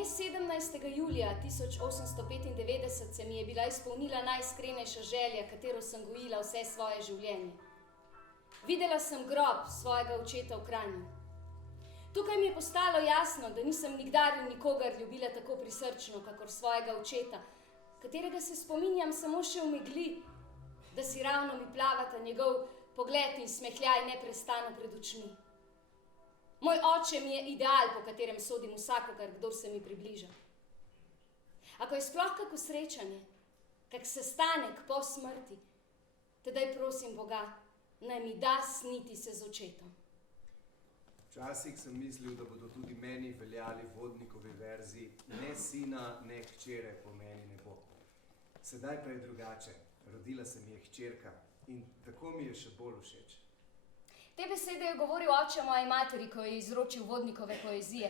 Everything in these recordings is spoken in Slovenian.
Dne 17. julija 1895 se mi je bila izpolnila najiskrenejša želja, katero sem gojila vse svoje življenje. Videla sem grob svojega očeta v Kranju. Tukaj mi je postalo jasno, da nisem nikdar in nikogar ljubila tako prisrčno, kakor svojega očeta, katerega se spominjam samo še v megli, da si ravno mi plavata njegov pogled in smehljaj neprestano pred očmi. Moj oče mi je ideal, po katerem sodim vsakogar, kdor se mi približa. Ako je sploh kako srečanje, kak sestanek po smrti, tedaj prosim Boga, naj mi da sniti se z očetom. Včasih sem mislil, da bodo tudi meni veljali Vodnikovi verzi, ne sina, ne hčere po meni ne bo. Sedaj pa je drugače. Rodila se mi je hčerka in tako mi je še bolj všeč. Te besede je govoril oče moji materi, ko je izročil Vodnikove poezije.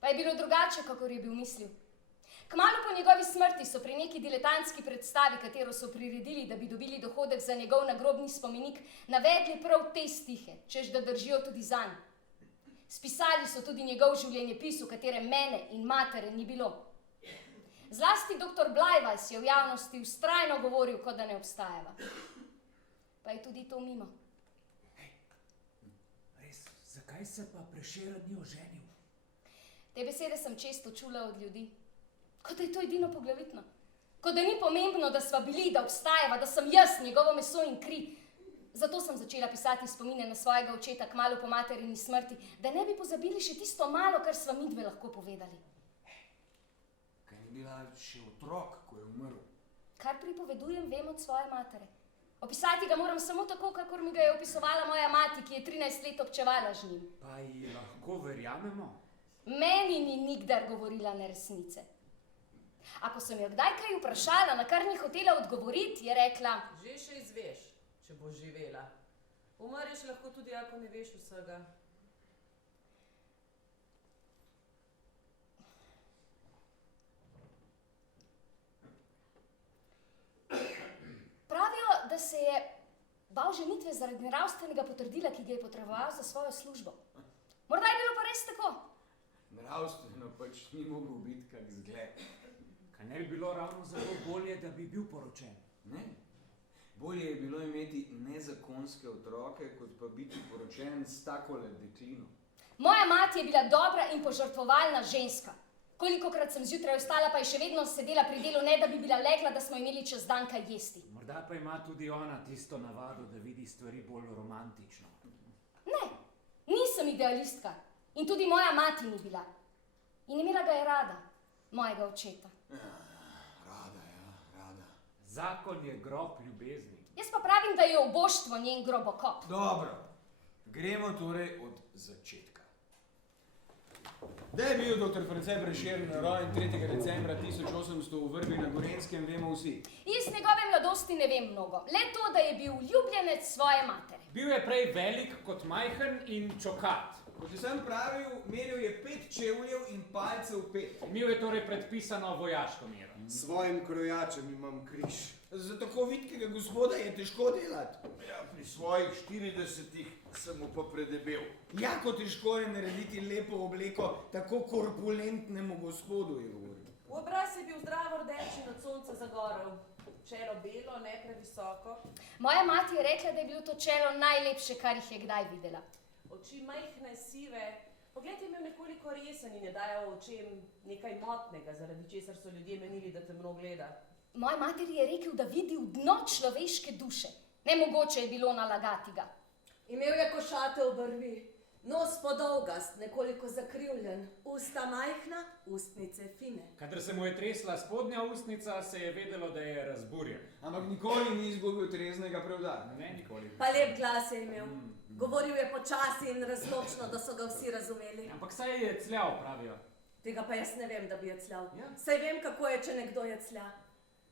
Pa je bilo drugače, kakor je bil mislil. Kmalu po njegovi smrti so pri neki diletantski predstavi, katero so priredili, da bi dobili dohodek za njegov nagrobni spomenik, navedli prav te stihe, češ da držijo tudi zanj. Spisali so tudi njegov življenjepis, v katerem mene in matere ni bilo. Zlasti doktor Blajvajs je v javnosti vztrajno govoril, kot da ne obstajava. Pa je tudi to mimo. Res, zakaj se pa Prešeren ni oženil? Te besede sem često čula od ljudi. Kot da je to edino poglavitno. Kot da ni pomembno, da sva bili, da obstajava, da sem jaz, njegovo meso in kri. Zato sem začela pisati spomine na svojega očeta kmalu po materini smrti, da ne bi pozabili še tisto malo, kar sva midve lahko povedali. Kaj ni bila še otrok, ko je umrl? Kar pripovedujem, vem od svoje matere. Opisati ga moram samo tako, kakor mi ga je opisovala moja mati, ki je 13 let občevala z njim. Pa ji lahko verjamemo? Meni ni nikdar govorila neresnice. Ako sem jo kdaj kaj vprašala, na kar ni hotela odgovoriti, je rekla: Že še izveš, če boš živela. Umreš lahko tudi, ako ne veš vsega. Pravijo, da se je bal ženitve zaradi nravstvenega potrdila, ki ga je potreboval za svojo službo. Morda je bilo pa res tako. Nravstveno pač ni mogel biti kak zgled. Kaj ne bi bilo ravno zato bolje, da bi bil poročen? Ne. Bolje je bilo imeti nezakonske otroke, kot pa biti poročen s takole deklino. Moja mati je bila dobra in požrtvovalna ženska. Kolikokrat sem zjutraj vstala, pa je še vedno sedela pri delu, ne da bi bila legla, da smo imeli čez dan kaj jesti. Morda pa ima tudi ona tisto navado, da vidi stvari bolj romantično. Ne, nisem idealistka. In tudi moja mati ni bila. In imela ga je rada, mojega očeta. Rada. Zakon je grob ljubezni. Jaz pa pravim, da je oboštvo njen grobokop. Dobro. Gremo torej od začetka. Da je bil dr. France Prešeren rojen 3. decembra 1800 v Vrbi na Gorenjskem, vemo vsi. Iz njegove mladosti ne vem mnogo. Le to, da je bil ljubljenec svoje matere. Bil je prej velik kot majhen in čokat. Kot sem pravil, meril je 5 čevljev in palcev 5. Imel je torej predpisano vojaško mero. S svojim krojačem imam križ. Za tako vitkega gospoda je težko delati. Ja, pri svojih 40 sem mu pa predebel. Jako težko je narediti lepo obleko tako korpulentnemu gospodu, je govoril. V obraz je bil zdravo rdeč in od sonca zagorel. Čelo belo, ne previsoko. Moja mati je rekla, da je bilo to čelo najlepše, kar jih je kdaj videla. Oči majhne, sive. Pogled je imel nekoliko resen in je dajal očem nekaj motnega, zaradi česar so ljudje menili, da temno gleda. Moj materi je rekel, da vidi v dno človeške duše. Nemogoče je bilo nalagati ga. Imel je košate obrvi, nos podolgast, nekoliko zakrivljen, usta majhna, ustnice fine. Kadar se mu je tresla spodnja ustnica, se je vedelo, da je razburjen. Ampak nikoli ni izgubil treznega preudarja. Ne, nikoli. Pa lep glas je imel. Govoril je počasi in razločno, da so ga vsi razumeli. Ampak saj je cljal, pravijo. Tega pa jaz ne vem, da bi je cljal. Ja. Saj vem, kako je, če nekdo je clja.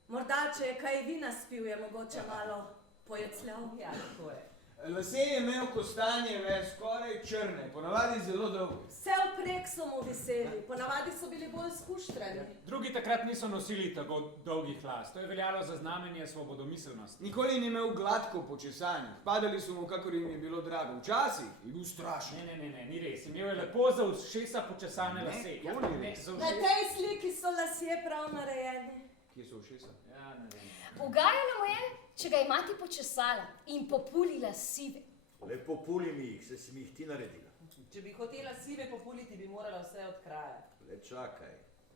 Morda, če je kaj vina spil, je mogoče malo pojecljal. Ja, tako je. Lase je imel kostanjeve, skoraj črne, ponavadi zelo dolge. Vse vprek so mu viseli, ponavadi so bili bolj skuštrani. Drugi takrat niso nosili tako dolgih las. To je veljalo za znamenje svobodomiselnosti. Nikoli ni imel gladko počesanih, padali so mu, kakor jim je bilo drago. Včasih je bil strašen. Ne, ni res. Imel je lepo za ušesa počesane lase. to ni res. za Na ušesa. tej sliki so lasje prav narejeni. Kje so ušesa? Ja, ne vem. Ugajalo mu je, če ga imati počesala in populila sive. Lepo puli mi jih, se mi jih ti naredila. Če bi hotela sive populiti, bi morala vse od kraja. Le čakaj,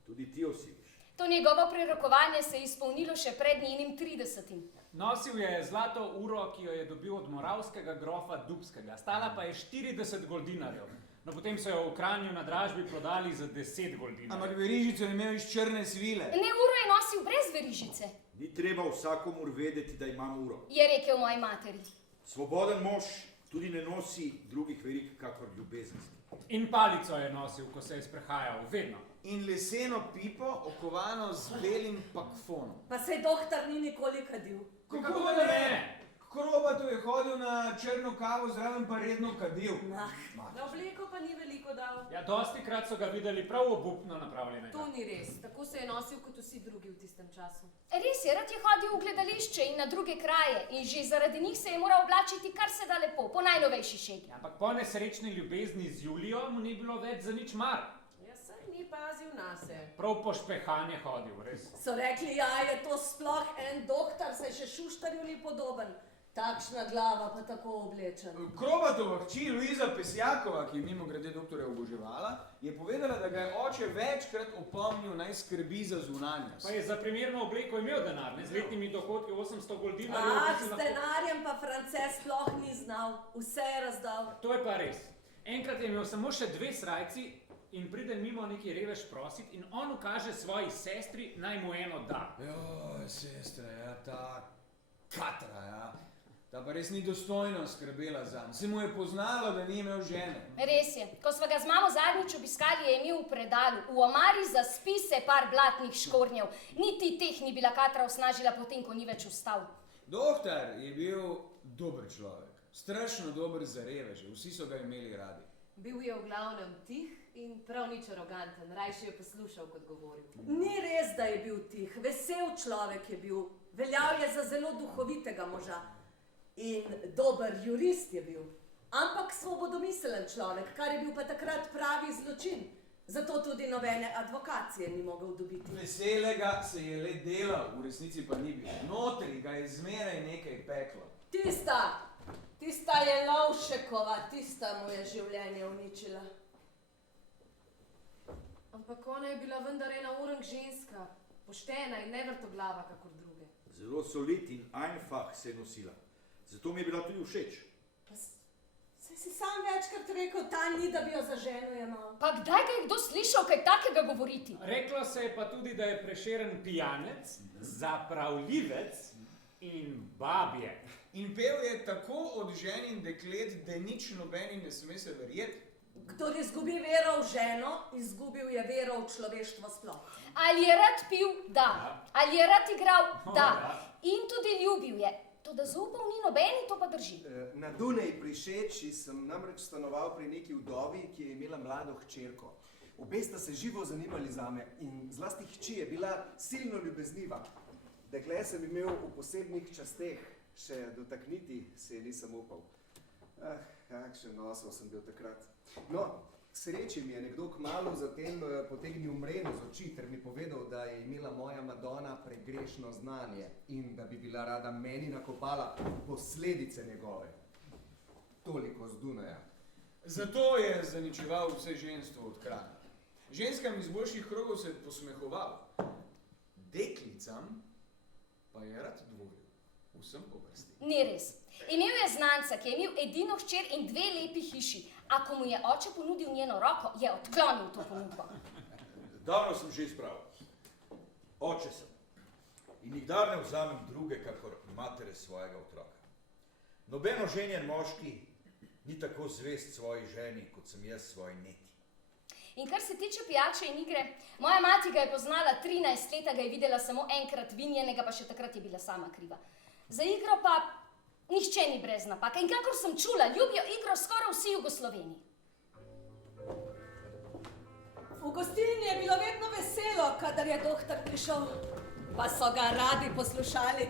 tudi ti osiviš. To njegovo prerokovanje se je izpolnilo še pred njenim 30. Nosil je zlato uro, ki jo je dobil od moravskega grofa Dubskega. Stala pa je 40 goldinarjev. No, potem so jo v Kranju na dražbi prodali za 10 goldinarjev. Ampak verižico je imel iz črne svile. Ne, uro je nosil brez verižice, Ni treba vsakomur vedeti, da imam uro. je rekel moji materi. Svoboden mož tudi ne nosi drugih verig, kakor ljubezenski. In palico je nosil, ko se je sprehajal, vedno. In leseno pipo, okovano z belim pakfonom. Pa sej doktor ni nikoli kadil. Kako da ne? Krobatu je hodil na črno kavo, zraven pa redno kadil. Na obleko pa ni veliko dal. Ja, dosti krat so ga videli prav obupno napravljenega. To ni res, tako se je nosil kot vsi drugi v tistem času. Res je, rad je hodil v gledališče in na druge kraje in že zaradi njih se je moral oblačiti kar se da lepo, po najnovejši šegi. Ja, ampak po nesrečni ljubezni z Julijo mu ni bilo več za nič mar. Ja, saj ni pazil nase. Prav po špehanje hodil, res. So rekli, ja, je to sploh en doktor, saj še Šuštarju ni podoben. Takšna glava pa tako oblečen. Krobatova hči Luiza Pesjakova, ki je mimo grede doktorja oboževala, je povedala, da ga je oče večkrat opomnil, naj skrbi za zunanjost. Pa je za primerno obleko imel denar, ne, z letnimi dohodki 800 goldinarjev. Ah, ki si s lahko- denarjem pa France sploh ni znal, vse je razdal. To je pa res. Enkrat je imel samo še 2 srajci in pride mimo neki revež prosit in on ukaže svoji sestri, naj mu eno da. Joj, sestra, ja, ta katra, ja. Ta pa res ni dostojno skrbela zanj. Se mu je poznalo, da ni imel žene. Res je, ko sva ga z mamo zadnjič obiskali, je imel v predalu, v omari za spise par blatnih škornjev. Niti teh ni bila katra osnažila potem, ko ni več vstal. Doktor je bil dober človek. Strašno dober za reveže, vsi so ga imeli radi. Bil je v glavnem tih in prav nič aroganten, rajše je poslušal, kot govoril. Ni res, da je bil tih, vesel človek je bil, veljal je za zelo duhovitega moža. In dober jurist je bil, ampak svobodomiselen človek, kar je bil pa takrat pravi zločin. Zato tudi nobene advokacije ni mogel dobiti. Veselega se je le delal, v resnici pa ni bil. Notri ga je zmeraj nekaj peklo. Tista je Lovšekova, tista mu je življenje uničila. Ampak ona je bila vendar ena orang ženska, poštena in nevrtoglava, kakor druge. Zelo solit in einfach se je nosila. Zato mi je bila tudi všeč. Saj si sam večkrat rekel, ta ni, da bi jo za ženo jemal. Pa kdaj ga je kdo slišal kaj takega govoriti? Reklo se je pa tudi, da je Prešeren pijanec, zapravljivec in babje. In pel je tako od žen in deklet, da nič nobeni ne sme se verjeti. Kdor izgubi vero v ženo, izgubil je vero v človeštvo sploh. Ali je rad pil? Da. Ali je rad igral? Da. ja. In tudi ljubil je. Toda zaupal ni nobeni, to pa drži. Na Dunaji pri Šeči sem namreč stanoval pri neki vdovi, ki je imela mlado hčerko. Obe sta se živo zanimali zame in zlasti hči je bila silno ljubezniva. Dekle sem imel v posebnih časteh, še dotakniti se je nisem upal. Kakšen nosel sem bil takrat. No, k sreči mi je nekdo kmalu zatem potegnil mreno z oči ter mi povedal, da je imela moja Madona pregrešno znanje in da bi bila rada meni nakopala posledice njegove. Toliko z Dunaja. Zato je zaničeval vse ženstvo od Kranja. Ženskam iz boljših krogov se je posmehoval. Deklicam pa je rad dvoril. Vsem po vrsti. Ni res. Imel je znanca, ki je imel edino hčer in 2 lepi hiši, a ko mu je oče ponudil njeno roko, je odklonil to ponudbo. Davno sem že izpravil. Oče sem. In nikdar ne vzamem druge, kakor matere svojega otroka. Noben oženjen moški ni tako zvest svoji ženi, kot sem jaz svoji neti. In kar se tiče pijače in igre, moja mati ga je poznala 13 let, ga je videla samo enkrat vinjenega, pa še takrat je bila sama kriva. Za igro pa nihče ni brez napake in kakor sem čula, ljubijo igro skoraj vsi Jugosloveni. V gostilni je bilo vedno veselo. kadar je doktor prišel, pa so ga radi poslušali.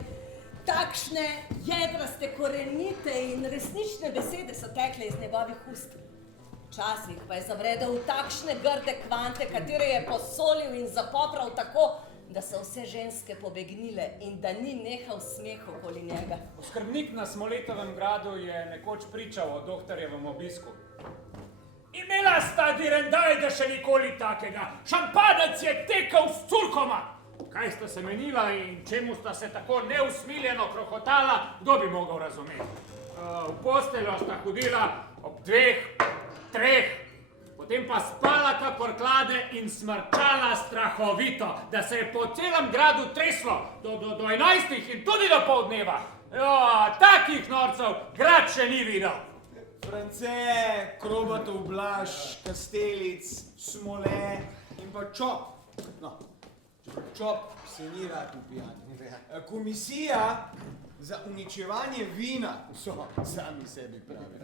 Takšne jedraste, korenite in resnične besede so tekle iz njegovih ust. Včasih pa je zavredel v takšne grde kvante, katere je posolil in zapopral tako, da so vse ženske pobegnile in da ni nehal smeh okoli njega. Oskrbnik na Smoletovem gradu je nekoč pričal o doktorjevem obisku. Imela sta direndaj, da še nikoli takega. Šampanec je tekel s curkoma. Kaj sta se menila in čemu sta se tako neusmiljeno krohotala, kdo bi mogel razumeti? V posteljo sta hodila ob 2, 3, potem pa spala kakor klade in smrčala strahovito, da se je po celem gradu treslo do 11 in tudi do poldneva. Takih norcev grad še ni videl. France, Krobatov Blaž, Kastelic, Smole in pa Čop. No, Čop se ni rad upijati. Komisija za uničevanje vina, so sami sebi pravi.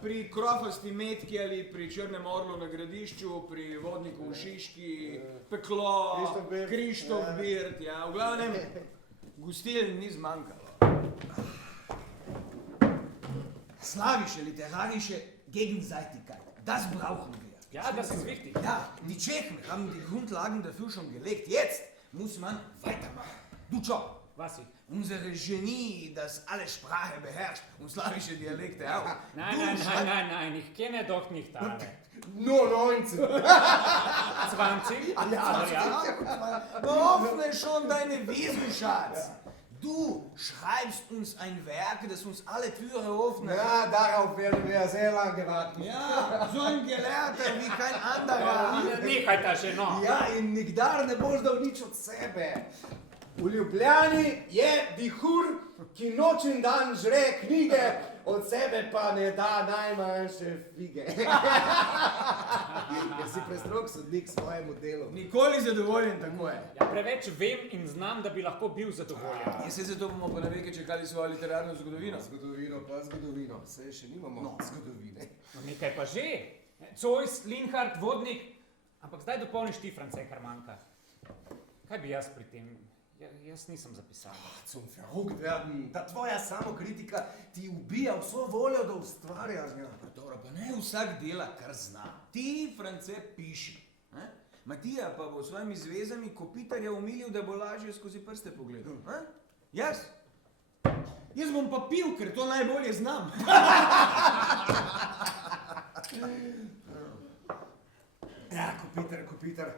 Pri Krofasti metki ali pri Črnem orlu na Gradišču, pri Vodniku v Šiški, Peklo, Krištof Birt, ja, v glavnem, gostiln ni zmanjkalo. Slawische literarische Gegenseitigkeit, das brauchen wir. Ja, das ist wichtig. Ja, die Tschechen haben die Grundlagen dafür schon gelegt. Jetzt muss man weitermachen. Du Job. Was ich? Unsere Genie, das alle Sprache beherrscht und slawische Dialekte auch. Nein, ich kenne doch nicht alle. Nur 19. 20? Ja. Öffne schon deine Wiesenschatz. Du schreibst uns ein Werk, das uns alle Türen öffnet. Ja, darauf werden wir sehr lange warten. Ja, so ein Gelehrter wie kein anderer. Nehajte že, no. Ja, in nikdar ne boš dal nič od sebe. V Ljubljani je dihur, ki noč in dan žre knjige, od sebe pa ne da najmanjše fige. Jaz si prestrog sodnik svojemu delu. Nikoli zadovoljen, tako je. Ja, preveč vem in znam, da bi lahko bil zadovoljen. Ja, se zato bomo pa na veke čakali svojo literarno zgodovino. Zgodovino. Saj še nimamo zgodovine. No, nekaj pa že. Zois, Linhart, Vodnik. Ampak zdaj dopolniš ti, France, kar manjka. Kaj bi jaz pri tem? Jaz nisem zapisal. Zum verrückt werden. Ta tvoja samokritika ti ubija vso voljo do ustvarjanja. Dobro, pa ne vsak dela, kar zna. Ti, France, piši. Matija pa bo s svojimi zvezami Kopitarja umilil, da bo lažje skozi prste pogledal. Jaz? Jaz bom pa pil, ker to najbolje znam. Ja, Kopitar.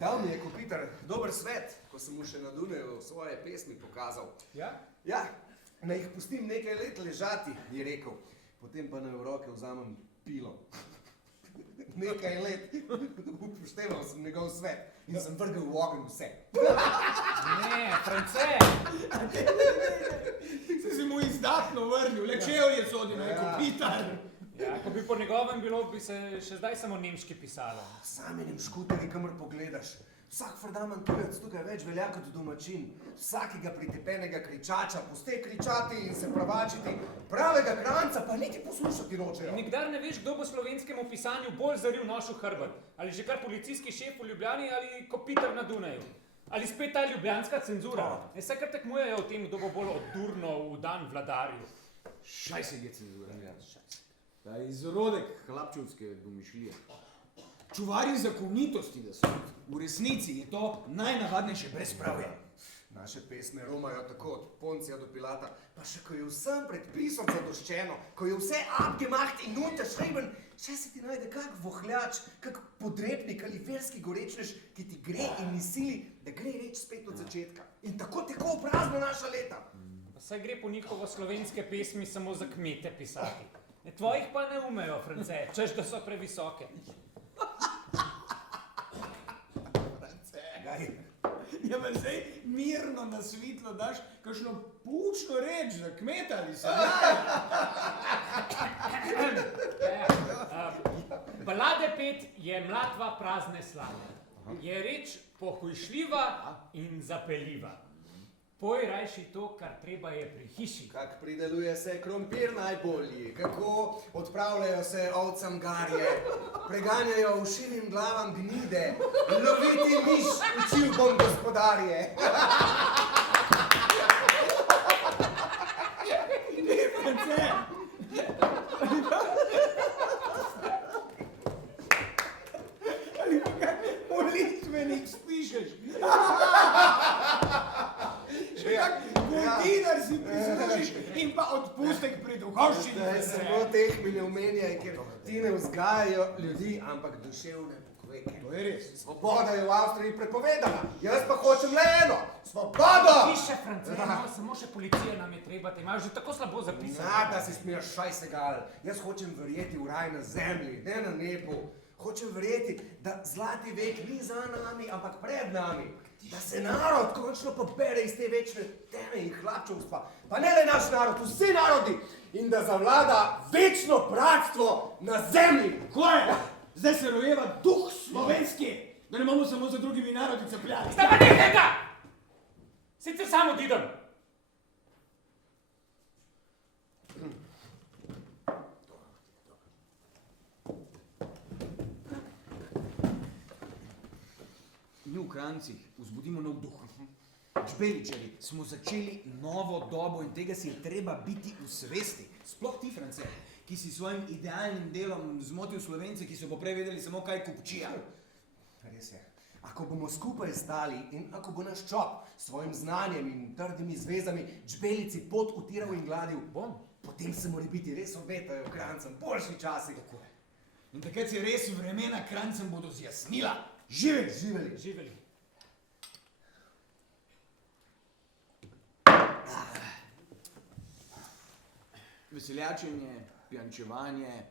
Dal mi je Kopitar dober svet, ko sem mu še na Dunaju svoje pesmi pokazal. Ja? Ja, naj jih pustim nekaj let ležati, je rekel. Potem pa naj v roke vzamem pilo. Nekaj let upošteval sem njegov svet in sem vrgel v ogenj vse. Ne, France! Si mu izdatno vrnil, le čevlje sodi, ne Kopitar. Ja, ko bi po njegovem bilo, bi se še zdaj samo nemški pisalo. Sami nemškuteri, kamor pogledaš. Vsak fardaman tujec tukaj več velja kot domačin. Vsakega pritepenega kričača puste kričati in se pravačiti. Pravega kranca pa niti poslušati nočejo. Nikdar ne veš, kdo bo slovenskemu pisanju bolj zaril noš v hrbet. Ali že kar policijski šef v Ljubljani ali Kopitar na Dunaju. Ali spet ta ljubljanska cenzura. Vse kar tekmujejo o tem, kdo bo bolj odurno v dan vladarju. Šajse je cenzura. Ta izrodek hlapčevske domišljije. Čuvari zakonitosti, da so. V resnici je to najnavadnejše brezpravje. Naše pesme romajo tako od Poncija do Pilata, pa še ko je vsem predpisom zadoščeno, ko je vse abgemacht in unterschrieben, še se ti najde kak vohljač, kak podrepnik ali verski gorečnež, ki ti gre in mi sili, da gre reč spet od začetka. In tako teko v prazno naša leta. Pa saj gre po njihovo slovenske pesmi samo za kmete pisati. Tvojih pa ne umejo, France, češ da so previsoke. Ja, pa zdaj mirno na svetlo daš kakšno poučno reč za kmeta ali se Balade pet je mlatva prazne slave. Je reč pohujšljiva in zapeljiva. Poj rajši to, kar treba je pri hiši. Kak prideluje se krompir najbolji, kako odpravljajo se ovcam garje, preganjajo ušivim glavam gnide, loviti miš, učil bom gospodarje. France, ali pa kaj molitvenik spišeš? Še kak goldinar si prislužiš in pa odpustek pri duhovščini. Ne, samo teh mi ne omenjaj, ker ti ne vzgajajo ljudi, ampak duševne pokveke. To je res. Svoboda je v Avstriji prepovedana, jaz pa hočem le eno, svobodo! Tiše, France, samo še policije nam je treba, te imajo že tako slabo zapisano. Nada si smiješ šajsegal, jaz hočem verjeti v raj na zemlji, ne na nebu. Hočem verjeti, da zlati vek ni za nami, ampak pred nami. Da se narod končno pobere iz te večne teme in hlapčovstva. Pa ne le naš narod, vsi narodi. In da zavlada večno bratstvo na zemlji. Ko je? Zdaj se rojeva duh slovenski, da ne bomo samo za drugimi narodi capljali. Zdaj pa nekega! Sicer sam odidem. Mi v Krancih vzbudimo nov duh. Čbeličevi smo začeli novo dobo in tega si je treba biti v svesti. Sploh ti, France, ki si svojim idealnim delom zmotil Slovence, ki so poprej vedeli samo kaj kupčija. Res je. Ako bomo skupaj stali in ako bo naš čop s svojim znanjem in trdimi zvezami čbelici pot utiral in gladil, potem se mora biti res obetajo Krancem boljši časi. In takrat se res vremena Krancem bodo zjasnila. Živeli, živeli. Živeli. Veseljačenje, pijančevanje,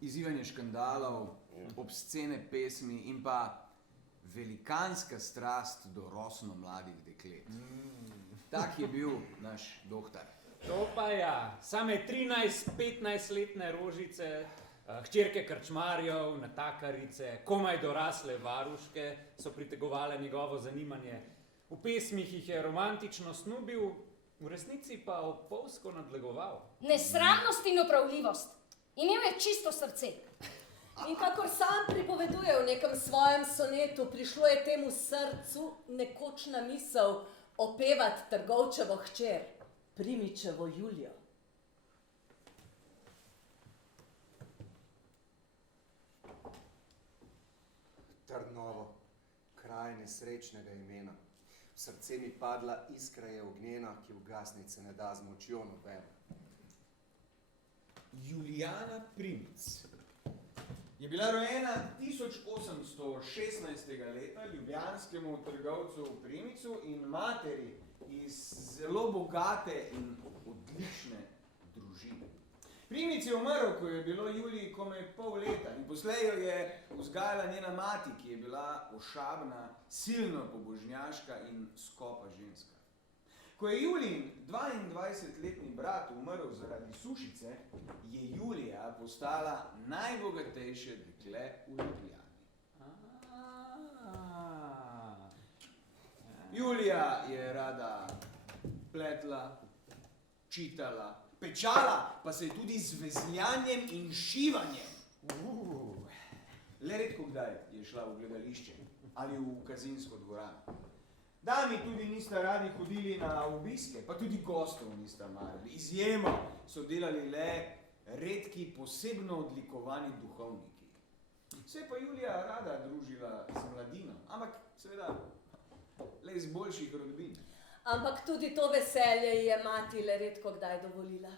izzivanje škandalov, obscene pesmi in pa velikanska strast do rosno mladih deklet. Tak je bil naš doktor. To pa ja, same 13-15-letne rožice, hčerke krčmarjev, natakarice, komaj dorasle varuške so pritegovale njegovo zanimanje. V pesmih jih je romantično snubil, v resnici pa opolsko nadlegoval. Nesramnost in opravljivost. Imel je čisto srce. In kakor sam pripoveduje v nekem svojem sonetu, prišlo je temu srcu nekoč na misel opevati trgovčevo hčer, Primičevo Julijo. Trnovo, kraj nesrečnega imena. V srce mi padla iskra je ognjena, ki ugasniti se ne da z močjo nobena. Julijana Primic je bila rojena 1816. leta ljubljanskemu trgovcu v Primicu in materi iz zelo bogate in odlične družine. Primic je umrl, ko je bilo Juliji komaj pol leta in poslej jo je vzgajala njena mati, ki je bila ošabna, silno pobožnjaška in skopa ženska. Ko je Julijin 22-letni brat umrl zaradi sušice, je Julija postala najbogatejše dekle v Ljubljani. Julija je rada pletla, čitala, pečala, pa se je tudi z vezljanjem in šivanjem. Le redko kdaj je šla v gledališče ali v kazinsko dvorano. Dami tudi nista radi hodili na obiske, pa tudi gostov nista marili. Izjemo so delali le redki, posebno odlikovani duhovniki. Se pa Julija rada družila z mladino, ampak seveda le iz boljših rodbin. Ampak tudi to veselje ji je mati le redko kdaj dovolila.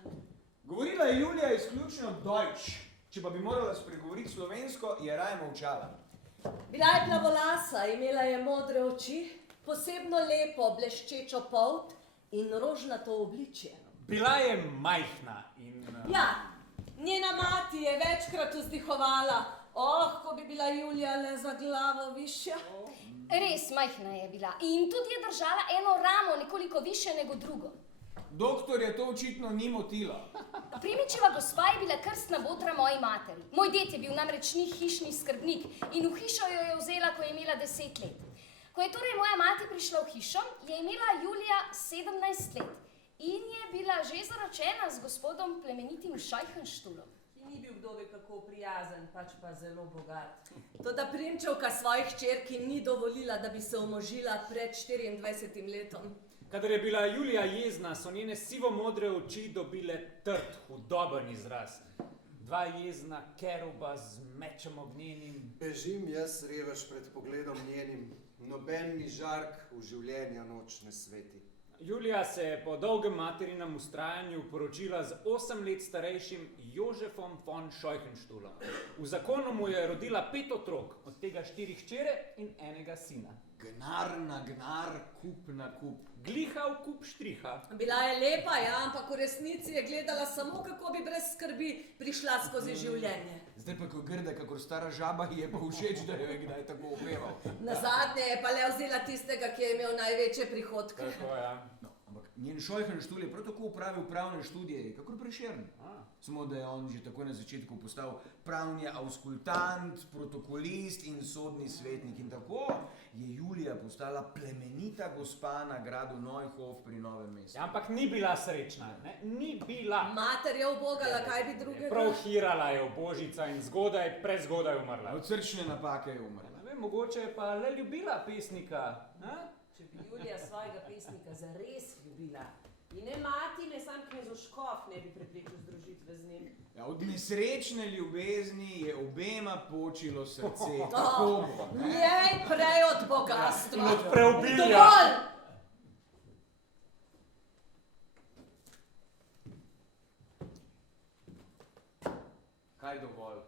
Govorila je Julija izključno Deutsch, če pa bi morala spregovoriti slovensko, je raje molčala. Bila je plavolasa, imela je modre oči, posebno lepo bleščečo polt in rožnato obličje. Bila je majhna in... Ja, njena mati je večkrat vzdihovala, ko bi bila Julija le za glavo višja. Res majhna je bila in tudi je držala eno ramo nekoliko više nego drugo. Doktor je to očitno ni motilo. Primičeva gospa je bila krstna botra moji materi. Moj ded je bil namreč njih hišni skrbnik in v hišo jo je vzela, ko je imela 10 let. Ko je torej moja mati prišla v hišo, je imela Julija 17 let in je bila že zaročena z gospodom plemenitim Šajhenštulom. Ki ni bil kdo ve kako prijazen, pač pa zelo bogat. Toda prinčevka svojih hčerki ni dovolila, da bi se omožila pred 24 letom. Kadar je bila Julija jezna, so njene sivo-modre oči dobile trd, hudoben izraz. Dva jezna keruba z mečem ognjenim. Bežim jaz revež pred pogledom njenim, noben mi žark v življenja noč ne sveti. Julija se je po dolgem materinem vztrajanju poročila z 8 let starejšim Jožefom von Šajhenštulom. V zakonu mu je rodila 5 otrok, od tega 4 hčere in enega sina. Gnar na gnar, kup na kup. Gliha v kup štriha. Bila je lepa, ja, ampak v resnici je gledala samo, kako bi brez skrbi prišla skozi življenje. Zdaj pa, ko grda, kakor stara žaba, ji je pa všeč, da jo je kdaj tako opeval. Nazadnje je pa le vzela tistega, ki je imel največje prihodke. Tako, ja. No, ampak njen Šajhenštul je prav tako opravil pravne študije, kakor Prešern. Samo da je on že tako na začetku postal pravni auskultant, protokolist in sodni svetnik. In tako je Julija postala plemenita gospa na gradu Neuhof pri Novem mestu. Ja, ampak ni bila srečna, ne? Ni bila. Mater je ubogala, kaj bi drugega? Prav hirala je v božica in prezgodaj umrla. Od srčne napake je umrla. Ne vem, mogoče je pa le ljubila pesnika. Če bi Julija svojega pesnika zares ljubila, in ne mati, ne sam Knezoškov ne bi preprečil združitve z njim. Ja, od nesrečne ljubezni je obema počilo srce. Tako bo, ne? Njej prej od bogatstva. In od preobilja. Dovolj! Kaj dovolj?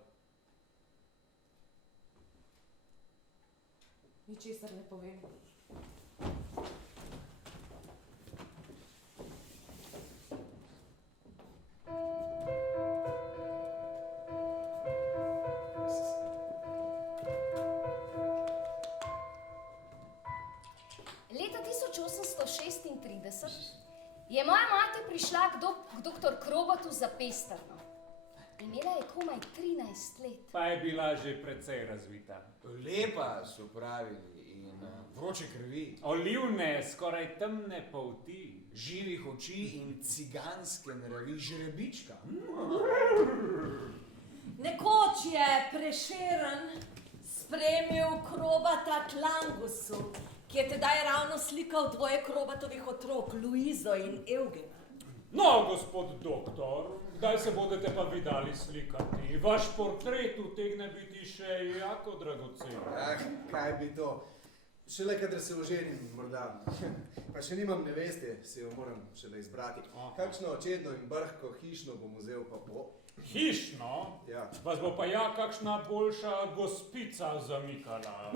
Ničesar ne povem. Leta 1836 je moja mati prišla k doktor Krobatu za Pestrno. Imela je komaj 13 let. Pa je bila že precej razvita. Lepa so pravili in vroče krvi. Olivne, skoraj temne polti. Živih oči in ciganske naravi, žrebička. Nekoč je Prešeren spremil Krobata k Langusu, ki je tedaj ravno slikal dvoje Krobatovih otrok, Luizo in Eugena. No, gospod doktor, kdaj se bodete pa vidali slikati? Vaš portret utegne biti še jako dragocen. Kaj bi to? Šele kadar se oženim, morda. Pa še nimam neveste, se jo moram šele izbrati. Kakšno očedno in brhko hišno bom vzel pa po. Hišno? Ja. Vas bo pa ja kakšna boljša gospica zamikala.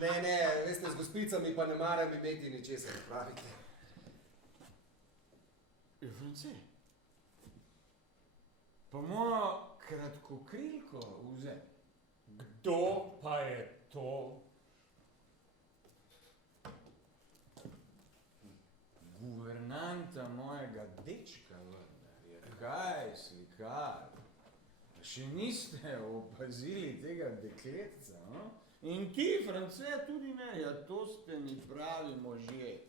Ne, veste, z gospicami pa ne maram imeti ničesar, pravite. Je France. Pa mojo kratkokrilko vzem. Kdo pa je to? Guvernanta mojega dečka, kaj slikar? Še niste opazili tega dekletca, no? In ti, France, tudi ne, ja to ste mi pravi možje.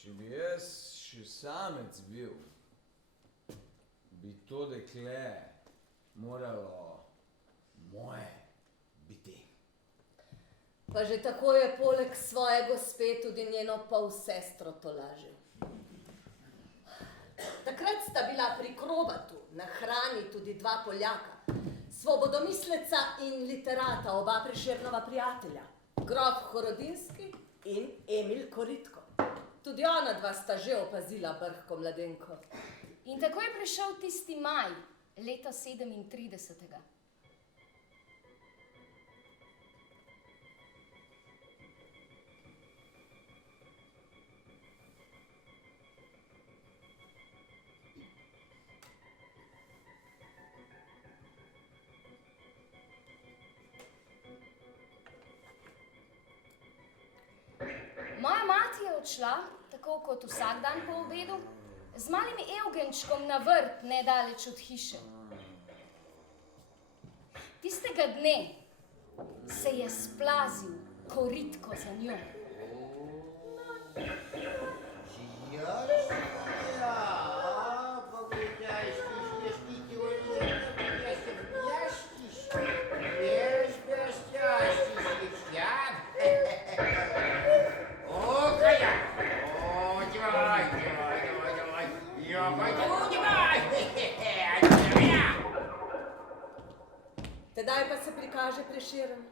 Če bi jaz še samec bil, bi to dekle moralo moje biti. Pa že tako je poleg svoje gospe tudi njeno polsestro tolažil. Takrat sta bila pri Krobatu na hrani tudi dva Poljaka, svobodomisleca in literata, oba Prešernova prijatelja, grof Horodinski in Emil Koritko. Tudi ona dva sta že opazila brhko mladenko. In tako je prišel tisti maj, leta 37. Moja mati je odšla, tako kot vsak dan po obedu, z malim Evgenčkom na vrt nedaleč od hiše. nekega dne se je splazil koritko za njo. Tedaj pa se prikaže Prešeren.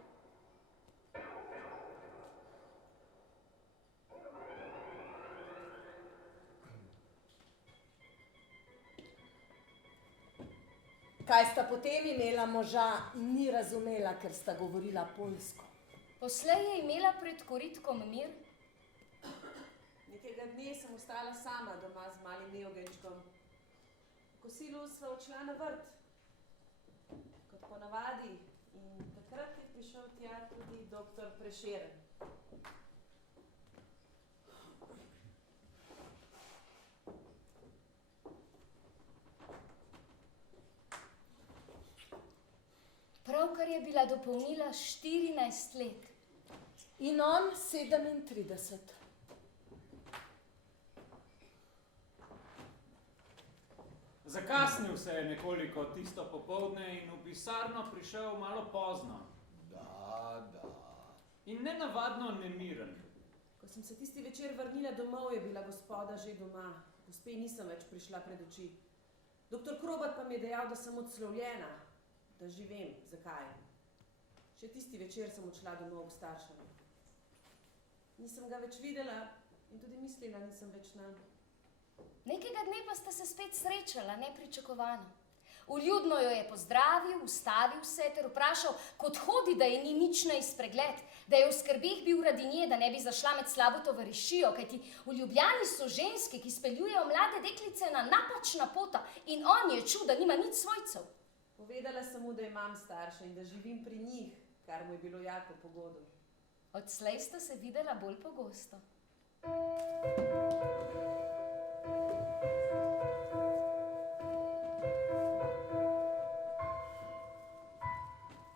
Kaj sta potem imela moža, ni razumela, ker sta govorila poljsko. Poslej je imela pred koritkom mir. Nekega dne sem ostala sama doma z malim neogenčkom. V kosilu sva odšla na vrt, kot ponavadi, in takrat je prišel tja tudi doktor Prešeren. Pravkar je bila dopolnila 14 let. In on 37. Zakasnil se je nekoliko tisto popoldne in v pisarno prišel malo pozno. Da. In nenavadno nemiren. Ko sem se tisti večer vrnila domov, je bila gospoda že doma. Gospe nisem več prišla pred oči. Doktor Krobat pa mi je dejal, da sem odslovljena, da že vem, zakaj. Še tisti večer sem odšla domov k staršem. Nisem ga več videla in tudi mislila nisem več nanj. Nekega dne pa sta se spet srečala, nepričakovano. Vljudno jo je pozdravil, ustavil se ter vprašal, kot hodi, da je ni nič na izpregled, da je v skrbeh bil radi nje, da ne bi zašla med slabo tovarišijo, kajti v Ljubljani so ženske, ki speljujejo mlade deklice na napačna pota in on je čuda, nima nič svojcev. Povedala sem mu, da imam starše in da živim pri njih, kar mu je bilo jako pogodo. Odslej sta se videla bolj pogosto.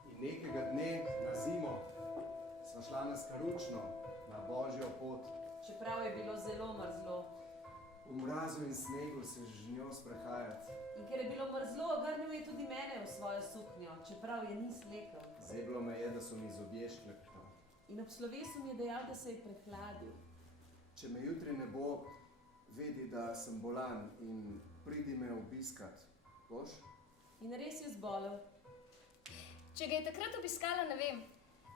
In nekega dne na zimo sva šla na Skaručno, na Božjo pot. Čeprav je bilo zelo mrzlo. V mrazu in snegu se z njo sprehajati. In ker je bilo mrzlo, obrnil je tudi mene v svojo suknjo, čeprav je ni slekel. Zeblo me je, da so mi zobje šklepali. In ob slovesu mi je dejal, da se je prehladil. Če me jutri ne bo, vedi, da sem bolan in pridi me obiskat. Boš? In res je zbolel. Če ga je takrat obiskala, ne vem.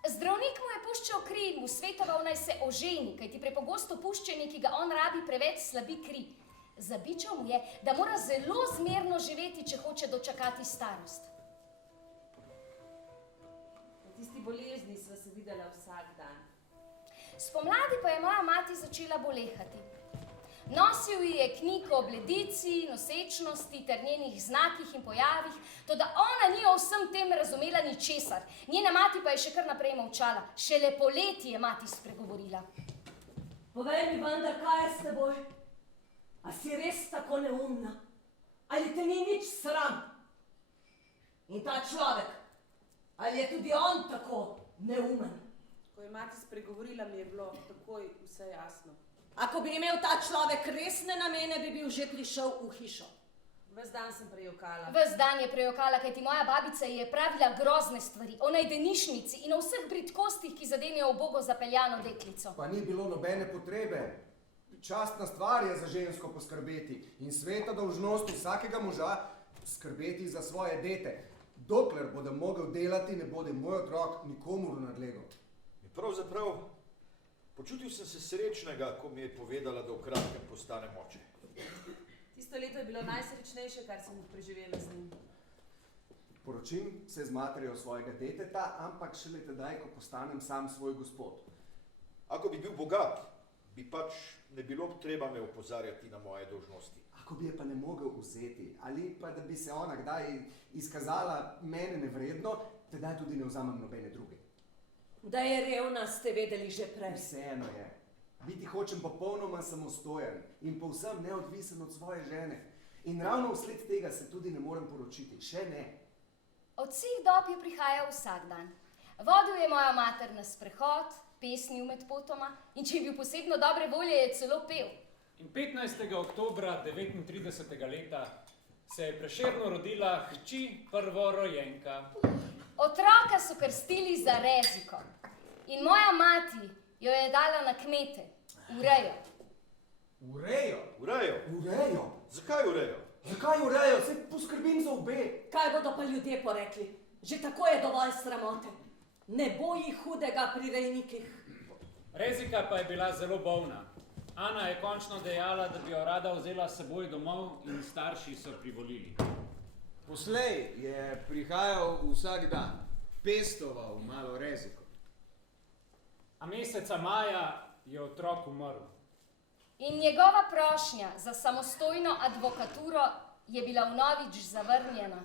Zdravnik mu je puščal kri in mu svetoval, naj se oženi, kajti prepogosto puščenje, ki ga on rabi, preveč slabi kri. Zabičal mu je, da mora zelo zmerno živeti, če hoče dočakati starost. Po tisti bolezni sva se videla vsak dan. Spomladi pa je moja mati začela bolehati. Nosil ji je knjigo o bledici, nosečnosti ter njenih znakih in pojavih, toda ona ni o vsem tem razumela ničesar. Njena mati pa je še kar naprej molčala. Šele poleti je mati spregovorila. Povej mi vendar, kaj je s teboj? A si res tako neumna? Ali te ni nič sram? In ta človek, ali je tudi on tako neumen? Ko je mati spregovorila, mi je bilo takoj vse jasno. Ako bi imel ta človek resne namene, bi bil že prišel v hišo. Ves dan sem prejokala. Ves dan je prejokala, kajti moja babica ji je pravila grozne stvari o najdenišnici in o vseh bridkostih, ki zadenejo ubogo zapeljano deklico. Pa ni bilo nobene potrebe. Častna stvar je za žensko poskrbeti in sveta dolžnost vsakega moža skrbeti za svoje dete. Dokler bodo mogel delati, ne bode moj otrok nikomur nadlegel. Pravzaprav, počutil sem se srečnega, ko mi je povedala, da v kratkem postane moče. Tisto leto je bilo najsrečnejše, kar sem preživela z njim. Poročim se z materijo svojega deteta, ampak šele tedaj, ko postanem sam svoj gospod. Ako bi bil bogat, bi pač ne bilo treba me opozarjati na moje dolžnosti. Ako bi je pa ne mogel vzeti, ali pa da bi se ona kdaj izkazala mene nevredno, tedaj tudi ne vzamem nobene druge. Da je revna, ste vedeli že prej. Vseeno je. Biti hočem popolnoma samostojen in povsem neodvisen od svoje žene. In ravno vsled tega se tudi ne morem poročiti. Še ne. Od vseh dob je prihajal vsak dan. Vodil je mojo mater na sprehod, pesnil med potoma in če je bil posebno dobre volje, je celo pel. In 15. oktobra 39. leta se je Prešernu rodila hči prvorojenka. Otroka so krstili za Reziko in moja mati jo je dala na kmete, v rejo. Urejo. Urejo? Zakaj urejo? Zakaj urejo? Se poskrbim za obe. Kaj bodo pa ljudje porekli? Že tako je dovolj sramote. Ne boji hudega pri rejnikih. Rezika pa je bila zelo bolna. Ana je končno dejala, da bi jo rada vzela s seboj domov in starši so privolili. Poslej je prihajal vsak dan, pestoval malo Reziko. A meseca maja je otrok umrl. In njegova prošnja za samostojno advokaturo je bila vnovič zavrnjena.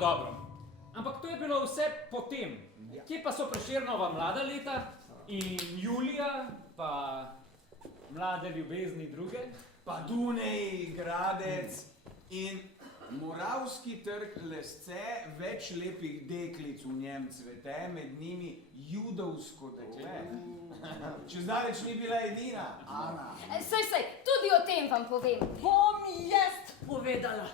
Dobro. Ampak to je bilo vse potem. Kje pa so Prešernova mlada leta in Julija, pa mlade ljubezni druge? Pa Dunej, Gradec in Moravski trg lesce, več lepih deklic v njem cvete, med njimi judovsko dekle. Čez daleč ni bila edina, Ana. Sej, tudi o tem vam povem. Bom jaz povedala.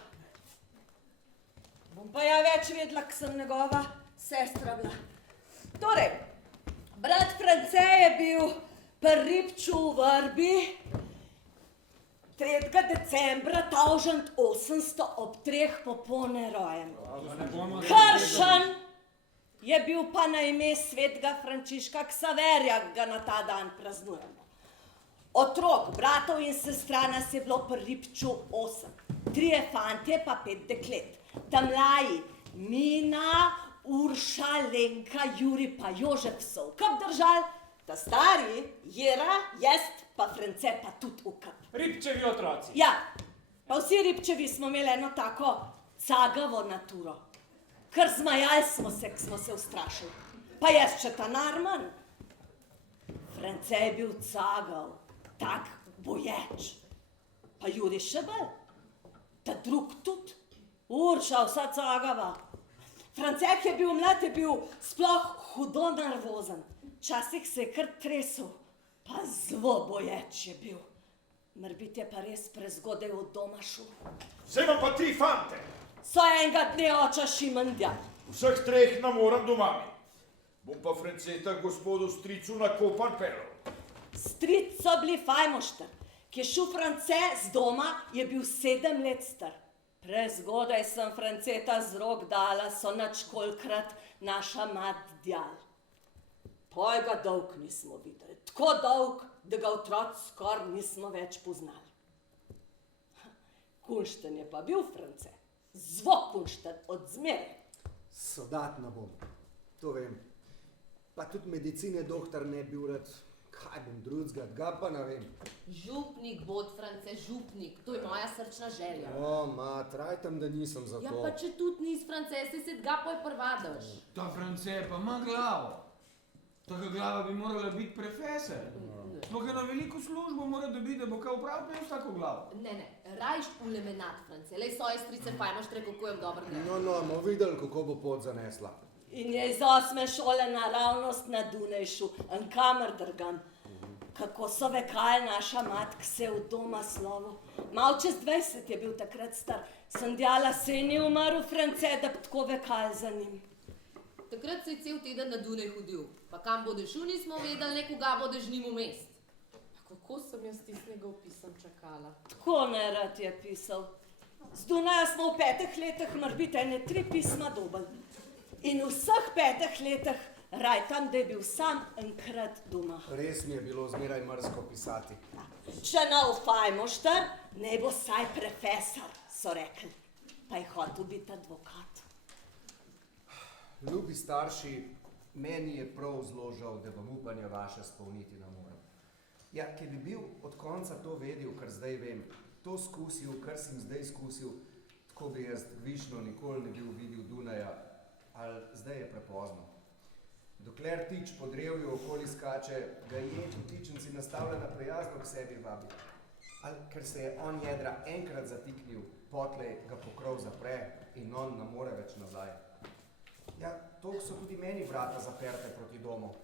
Bom pa ja več vedela, k sem njegova sestra bila. Torej, brat France je bil pri Ribču v Vrbi 3. decembra 1800 ob 3 popolne rojen. Kršen je bil pa na ime svetega Frančiška Ksaverja, ga na ta dan praznujemo. Otrok, bratov in sestra nas je bilo pri Ribču 8. 3 fantje pa 5 deklet. Ta mlaji Mina, Urša, Lenka, Juri pa Jožef so ukap držali, ta stari Jera, jaz pa France pa tudi ukap. Ribčevi otroci. Ja, pa vsi Ribčevi smo imeli eno tako cagavo naturo. Kar zmajali smo se, ko smo se ustrašili. Pa jaz še ta narman. France je bil cagav, tak boječ. Pa Juri še bolj. Ta drug tudi. Urša, vsa cagava. Francek je bil mlad, je bil sploh hudo nervozen. Včasih se je kar tresel, pa zelo boječ je bil. Morbiti je pa res prezgodaj od doma šel. Zdaj imam pa 3 fante. So enega dne oča Šimandja. Vseh 3 namoram domami. Bom pa Franceta gospodu stricu na Kopan pelal. Stric so bili Fajmošter, ki je šel France z doma, je bil 7 let star. Prezgodaj sem Franceta z rok dala, so načkolikrat naša mat djal. Poj ga dolg nismo videli, tako dolg, da ga otroci skoraj nismo več poznali. Kunšten je pa bil France, zvok kunšten od zmeraj. Sodatna bom, to vem. Pa tudi medicine doktor ne bil rad. Kaj bom drugega, ga pa ne vem. Župnik bod, France, župnik. To je moja srčna želja. O, mat, rajtam, da nisem za to. Ja, pa če tudi nis France, se ga poj prvadaš. Ta France pa ima glavo. Taka glava bi morala biti profesor. Sploh eno veliko službo mora dobiti, da bo kaj upravil s tako glavo. Ne, rajš ulemenat, France. Lej sojestrice, Fajmoštre, kako je dobro gre. No, bomo videli, kako bo pot zanesla. In je iz 8. šole naravnost na Dunajšu, en kamer drgam. Kako so vekali naša matka se v doma slovo. Mal čez 20 je bil takrat star. Sem djala, se ni umrl France, da bi tako vekali za njim. Takrat se je cel teden na Dunaj hodil. Pa kam bodeš šel, nismo vedeli, nekoga bodeš njim v mest. Kako sem jaz tistega opisem čakala? Tako nerad je pisal. Z Dunaja smo v 5 letih morbiti ene 3 pisma dobili. In v vseh 5 letih rajtam, da je bil sam enkrat doma. Res mi je bilo zmeraj mrzko pisati. Če ne v Fajmošter, naj bo saj profesor, so rekli. Pa je hotel biti advokat. Ljubi starši, meni je prav zložal, da vam upanja vaše spolniti ne morem. Ja, ki bi bil od konca to vedel, kar zdaj vem, to skusil, kar sem zdaj skusil, tako bi jaz višno nikoli ne bil videl Dunaja, ali zdaj je prepozno. Dokler tič po drevju okoli skače, ga jed vtičenci nastavljena prijazno k sebi vabi. Ali ker se je on jedra enkrat zatiknil, potlej ga pokrov zapre in on ne more več nazaj. Ja, toliko so tudi meni vrata zaperte proti domu.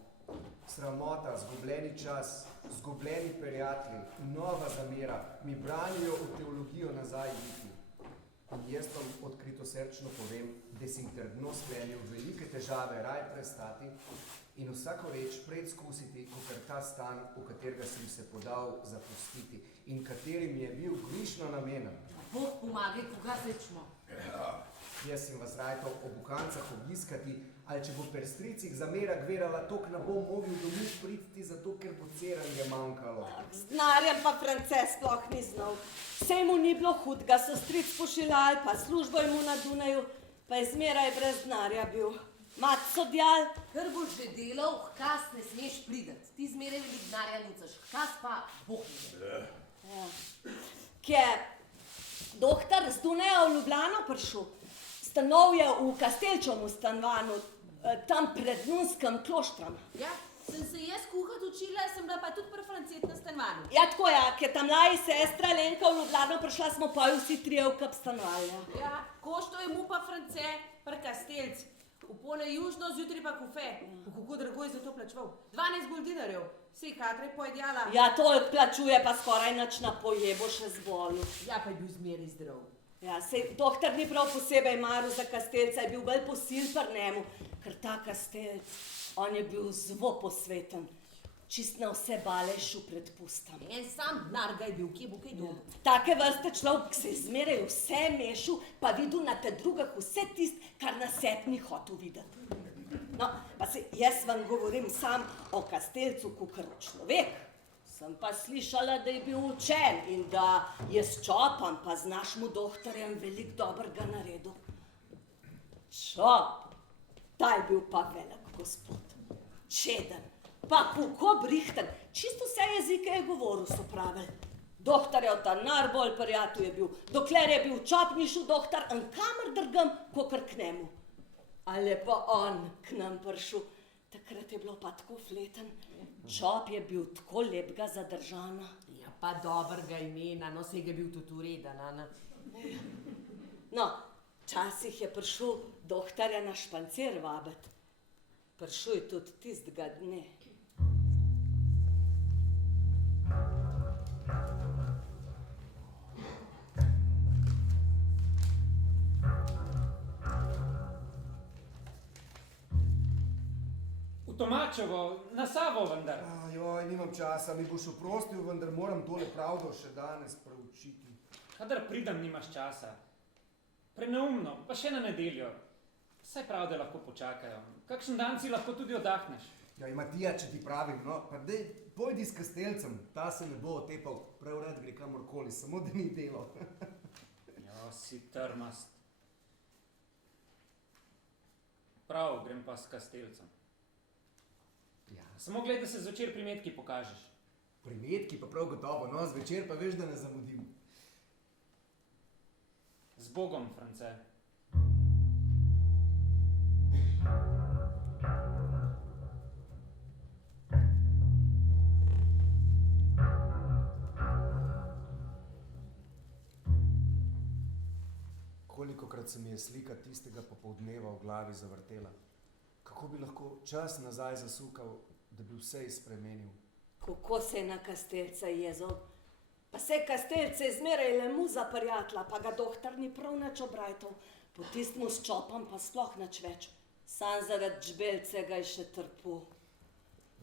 Sramota, zgubljeni čas, zgubljeni prijatelji, nova zamera mi branijo v teologijo nazaj iti. In jaz vam odkrito srčno povem, da sem trdno sklenil velike težave raj prestati in vsako reč preizkusiti, kakor ta stan, v katerega sem se podal zapustiti in katerim je bil grišno namenen. Bog pomagaj, koga srečmo. Jaz sem vas rajto ob bukancah obiskati, ali če bo per stricih zamera gverala, tok ne bom mogel domov priti, zato ker bo ceranje manjkalo. Z denarjem pa France sploh ni znal. Sej mu ni bilo hudega, so stric pošiljali, pa službo je mu na Dunaju, pa je zmeraj brez denarja bil. Mat so djal. Ker boš že delal, hkas ne smeš prideti. Ti zmeraj velik denarja nucaš, hkas pa Bog ne. Ja. Kje doktor z Dunaja v Ljubljano prišel, stanov je v Kastelčovu stanovanju, tam pred Nunskem kloštrom. Ja, sem se jaz kuhati učila, sem bila pa tudi pri Francet na stanovanju. Ja, tako je, ker tam mladi sestra Lenka v Ljubljano prišla, smo pa vsi trije v kap stanovanja. Ja, košto je mu pa France pri Kastelc. V pole južno, zjutraj pa kufe. Kako drago je za to plačeval? 12 goldinarjev. Vsi kadre pojedjala. Ja, toliko plačuje, pa skoraj nič na pojebo še zbolil. Ja, pa je bil zmeraj zdrav. Ja, sej doktor ni prav posebej maru za Kastelca, je bil bolj posil pri njemu, ker ta Kastelc, on je bil zelo posveten. Čist na vse balejšu pred pustom. En sam narga je bil, kje bo kaj dobil. Take vrste človek se je zmeraj vse mešal, pa videl na te drugih vse tist, kar na sebi ni hotel videti. No, pa se jaz vam govorim sam o Kastelcu kakor človek. Sem pa slišala, da je bil učen in da je s Čopom pa z našim doktorjem veliko dobrega naredil. Čop, ta je bil pa velik gospod, čeden, pa kako brihten, čisto vse jezike je govoril, so pravili. Doktorjev ta najbolj prijatelj je bil, dokler je bil Čop ni šel doktor, in kamor drgam, kakor k njemu. Ali je pa on k nam prišel, takrat je bilo pa tako fleten. Čop je bil tako lepega zadržana. Ja, pa dobrega imena, no sej ga je bil tudi ureden, Ana. No, včasih je prišel doktorja na špancir vabiti. Prišel je tudi tistega dne. Tomačevo, na Savo vendar. Joj, nimam časa, mi boš oprostil, vendar moram tole pravdo še danes preučiti. Kadar pridem, nimaš časa. Preneumno, pa še na nedeljo. Saj pravde lahko počakajo. Kakšen dan si lahko tudi oddahneš. Ja, Matija, če ti pravim, no, pa dej, pojdi s Kastelcem, ta se ne bo otepal, prav rad gre kamorkoli, samo da ni delo. Jo, si trmast. Prav, grem pa s Kastelcem. Ja. Samo gledaj, da se zvečer primetki pokažeš. Primetki pa prav gotovo, no, zvečer pa veš, da ne zamudim. Z Bogom, France. Kolikokrat se mi je slika tistega popoldneva v glavi zavrtela. Kako bi lahko čas nazaj zasukal, da bi vse spremenil? Kako se je na Kastelca jezal? Pa se Kastelce je zmeraj le mu za prijatelja, pa ga doktor ni prav nič obrajtal. Po tistmu s Čopom pa sploh nič več. Sam zaradi Žbelce ga je še trpel.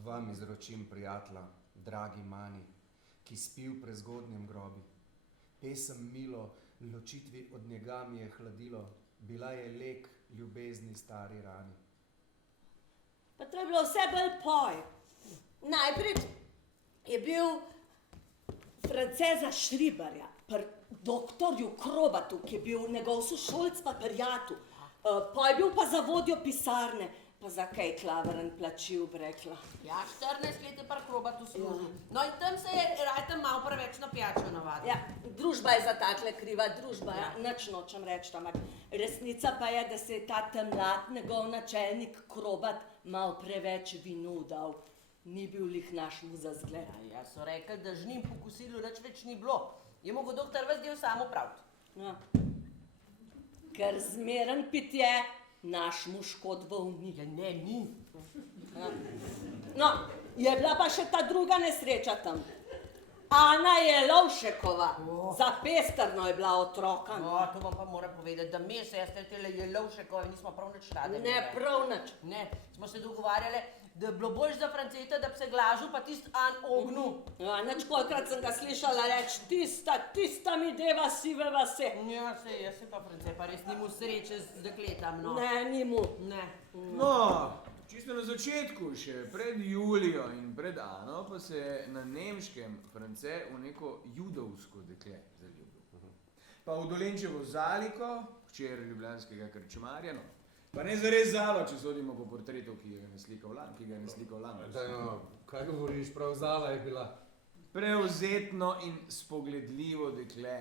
Vam izročim prijatelja, dragi Mani, ki spi v prezgodnjem grobi. Pesem milo, ločitvi od njega mi je hladilo, bila je lek ljubezni stari rani. Pa to je bilo vse bolj poj. Najprej je bil Franceza Šribarja, pri doktorju Krobatu, ki je bil njegov sošolc pa prijatelj. Pa je bil pa za vodjo pisarne, pa za kaj klaveren plačil, bi rekla. Ja, 14 let je pri Krobatu služil. No in tam se je rajta malo preveč na pijačo navadil. Ja, družba je za takle kriva, družba, ja. Nič nočem reči, ampak Resnica pa je, da se je ta mlad njegov načelnik Krobat mal preveč vinu dal. Ni bil lih naš mu za zgled. Ja, so rekli, da žnim po kosilu nič več ni bilo. Je mogel doktor ves del sam opraviti. No. Ker zmeren pitje naš mu škodoval ni. Ja, ne, ni. Ja. No, je bila pa še ta druga nesreča tam. Ana Jelovšekova, za pestrno je bila otroka. No, to vam pa moram povedati, da mi sestre tele Jelovšekove nismo prav nič rade. Ne, prav nič. Ne, smo se dogovarjali, da je bilo bolj za Franceta, da bi se glažil, pa tist An ognil. Ja, nič kolikrat sem ga slišala reči, tista mi deva sive vase. Ja, se jaz se pa France, pa res ni mu sreče z dekletam, no. Ne, ni mu. Ne. No, čisto na začetku, še pred Julijo in pred Ano, pa se je na nemškem France v neko judovsko dekle zaljubil. Pa v Dolenčevo Zaliko, hčer ljubljanskega krčmarja, no. Pa ne zares Zala, če sodimo po portretu, ki ga je naslikal Langer. No, kaj govoriš, prav Zala je bila? Prevzetno in spogledljivo dekle,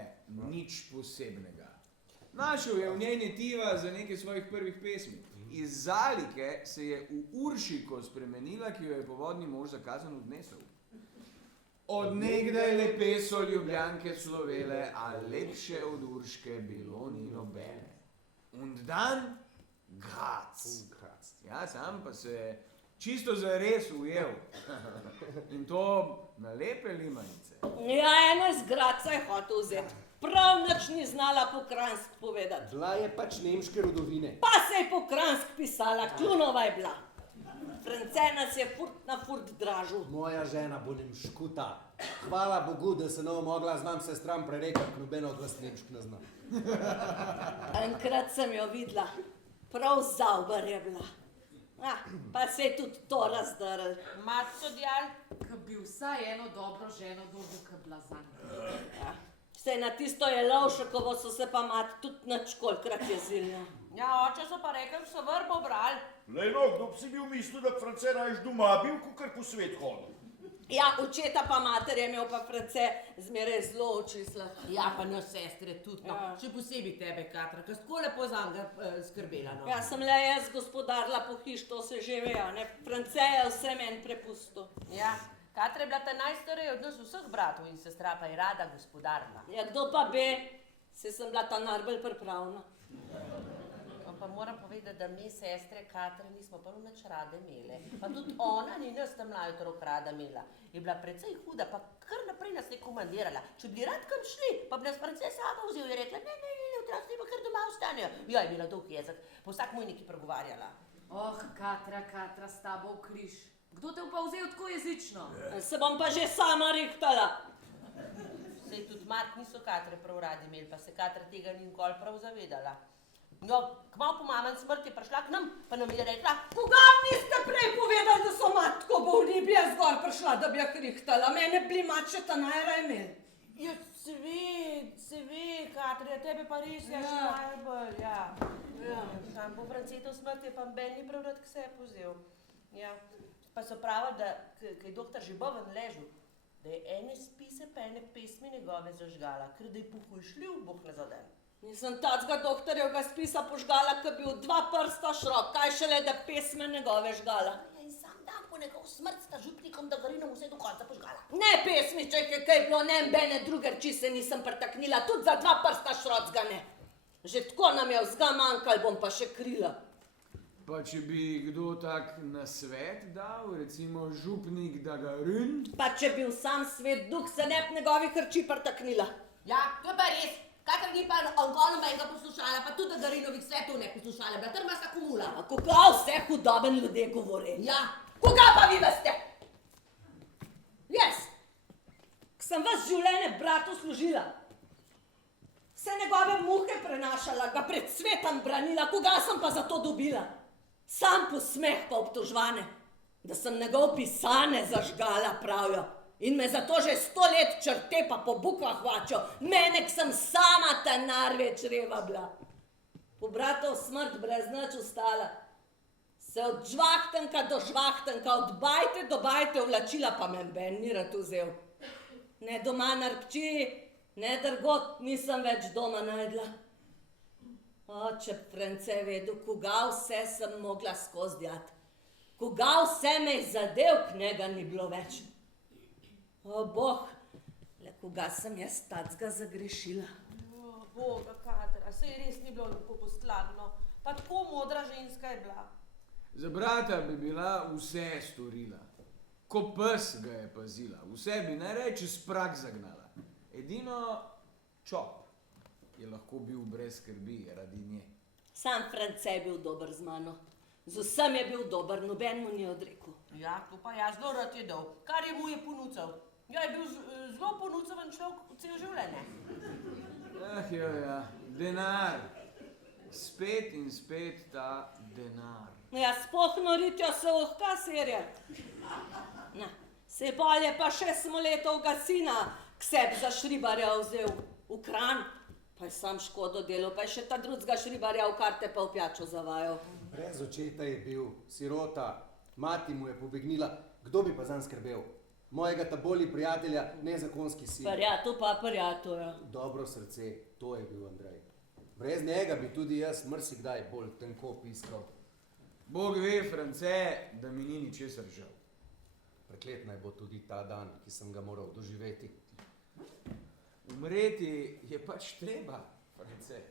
nič posebnega. Našel je v njej netiva za nekaj svojih prvih pesmi. Iz Zalike se je v Uršiko spremenila, ki jo je povodni mož zakazan odnesel. Od nekdaj lepe so Ljubljanke slovele, a lepše od Urške bilo ni nobene. Und dan Graz. Ja, sam pa se je čisto zares ujel. In to na lepe limanice. Ja, eno iz Graca je hotel vzeti. Prav nič ni znala po kranjsk povedati. Bila je pač nemške rodovine. Pa se je po kranjsk pisala, Klunova je bila. France nas je furt na furt dražil. Moja žena bo nemškuta. Hvala Bogu, da se ne bo mogla z nam sestram prerekati, nobeno od vas nemšk ne zna. Enkrat sem jo videla. Prav zauber je bila. Pa se je tudi to razdrl. Matco djal? Ka bi vsaj eno dobro ženo dobil, ka bila zanj. Ja. Sej na tisto Jelovšekovo so se pa mat tudi nič kolikrat jezili. Ja, oče so pa rekli, so vrbo brali. Lej no, kdo bi si bil mislil, da France rajš doma bil, kakor po svet hodil? Ja, očeta pa mater je imel pa France zmeraj zelo oči slah. Ja, pa nas sestre tudi, no. Ja. Še posebej tebe, Katra, ker tako lepo za njega skrbela, no. Ja, sem le jaz gospodarila po hiš, to se že ve, ne. France je vse meni prepustil. Ja, Katra je bila ta najstarej od nas vseh bratov in sestra pa je rada gospodarna. Ja, kdo pa be, se sem bila ta najbolj pripravna. Pa moram povedati, da mi sestre Katre nismo prav nič rade imele. Pa tudi ona ni nas tam mlajo otrok rada imela. Je bila precej huda, pa kar naprej nas je komandirala. Če bi rad kam šli, pa bi nas France sama vzel in rekla, ne, otroci pa kar doma ostanejo. Ja, je imela dolg jezik, pa vsak moj nekaj pregovarjala. Oh, Katra, s tabo v križ. Kdo te pa vzel tako jezično? Se bom pa že sama rihtala. Sej tudi mat niso Katre prav radi imeli, pa se Katra tega ni nikoli prav zavedala. No, kmalu po mamen smrt je prišla k nam, pa nam je rekla, koga niste prej povedali, da so matko bolni, bi jaz zgor prišla, da bi jo rihtala. Mene bi mat še ta najraje imel. Ja, se ve, Katra, tebe pa res je še najbolj, ja. Sam po Francetov smrt je pa Ben ni prav rad k sebi vzel. Ja, pa so pravili, da je doktor že boven ležal, da je ene spise pa ene pesmi njegove zažgala, ker da je pohujšljiv Bog ne zaden. Nisem tacga doktorjevga spisa požgala, ko bi v 2 prsta šrok, kaj šele, da pesme njegove žgala. Ja, in sam dan po njegov smrt sta župnikom Dagarinom vse do konca požgala. Ne pesmiček je kaj bilo, ne bene druge reči se nisem pretaknila, tudi za 2 prsta šrocga ne. Že tako nam je vzga manjkal, bom pa še krila. Pa če bi kdo tak nasvet dal, recimo župnik Dagarin? Pa če bi v sam svet duh se ne bi njegovih reči pretaknila. Ja, to je pa res. Kakor ni pa Angola menga poslušala, pa tudi Dagarinovih svetov ne poslušala, bila trmasta kumula. A koga vse hudoben ljudje govori? Ja. Koga pa vi veste? Jaz, k sem vas življenje bratu služila. Vse njegove muhe prenašala, ga pred svetom branila, koga sem pa za to dobila? Sam posmeh pa obtožvane, da sem njegov pisane zažgala, pravijo. In me zato že 100 let črte pa po bukvah hvačo, mene, k sem sama ta največ reva bila. Po bratov smrt brez nič ostala. Se od žvahtenka do žvahtenka, od bajte do bajte vlačila, pa me Ben ni rad vzel. Ne doma na Rpči, ne drgot nisem več doma najdla. Če France vedel, koga vse sem mogla skozdjati. Koga vse me je zadev, k njega ni bilo več. O, Bog, le koga sem jaz tacga zagrešila. Boga, Katra, sej res ni bilo lepo posladno. Pa tako modra ženska je bila. Za brata bi bila vse storila. Ko pes ga je pazila, vse bi najraje čez prag zagnala. Edino Čop je lahko bil brez skrbi radi nje. Sam France je bil dober z mano. Z vsem je bil dober, noben mu ni odrekel. Ja, to pa jaz zelo rad je dal. Kar je mu je ponucal. Ja, je bil zelo ponucaven človek cel življenje. Ja, denar. Spet in spet ta denar. Ja, spoh noritjo se ohka serjati. Na, se bolje pa še Smoletovga sina k sebi za Šribarja vzel v Kranj. Pa je sam škodo delal, pa je še ta drugega Šribarja v karte pa v pijačo zavajal. Brez očeta je bil, sirota, mati mu je pobegnila, kdo bi pa zanj skrbel? Mojega taboli prijatelja, nezakonski sin. Prijatelj pa prijatelj, ja. Dobro srce, to je bil Andrej. Brez njega bi tudi jaz mrsikdaj bolj tenko piskal. Bog ve, France, da mi ni ničesar žal. Preklet naj bo tudi ta dan, ki sem ga moral doživeti. Umreti je pač treba, France.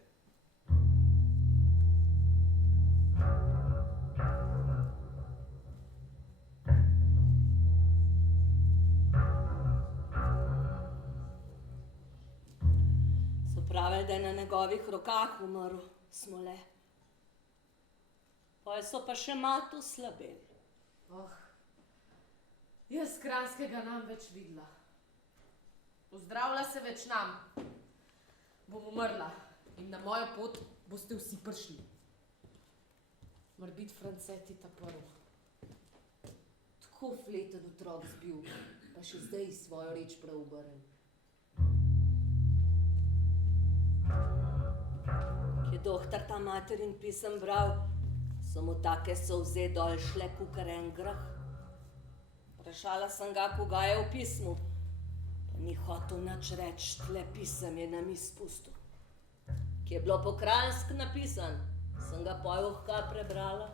So pravi, da je na njegovih rokah umrl Smole. Poje so pa še malo slabeli. Jaz Kranjskega nam več videla. Pozdravlja se več nam. Bom umrla in na mojo pot boste vsi prišli. Mora biti France ti ta prv. Tako fleten otrok zbil, pa še zdaj svojo reč prav obrnem. Ki je dohtar ta materin pisem bral, so mu take solze dol šle kukar en grah. Vprašala sem ga, koga je v pismu, pa ni hotel nič reč, tle pisem je nam izpustil. Ki je bilo po kranjsk napisan, sem ga pojohka prebrala.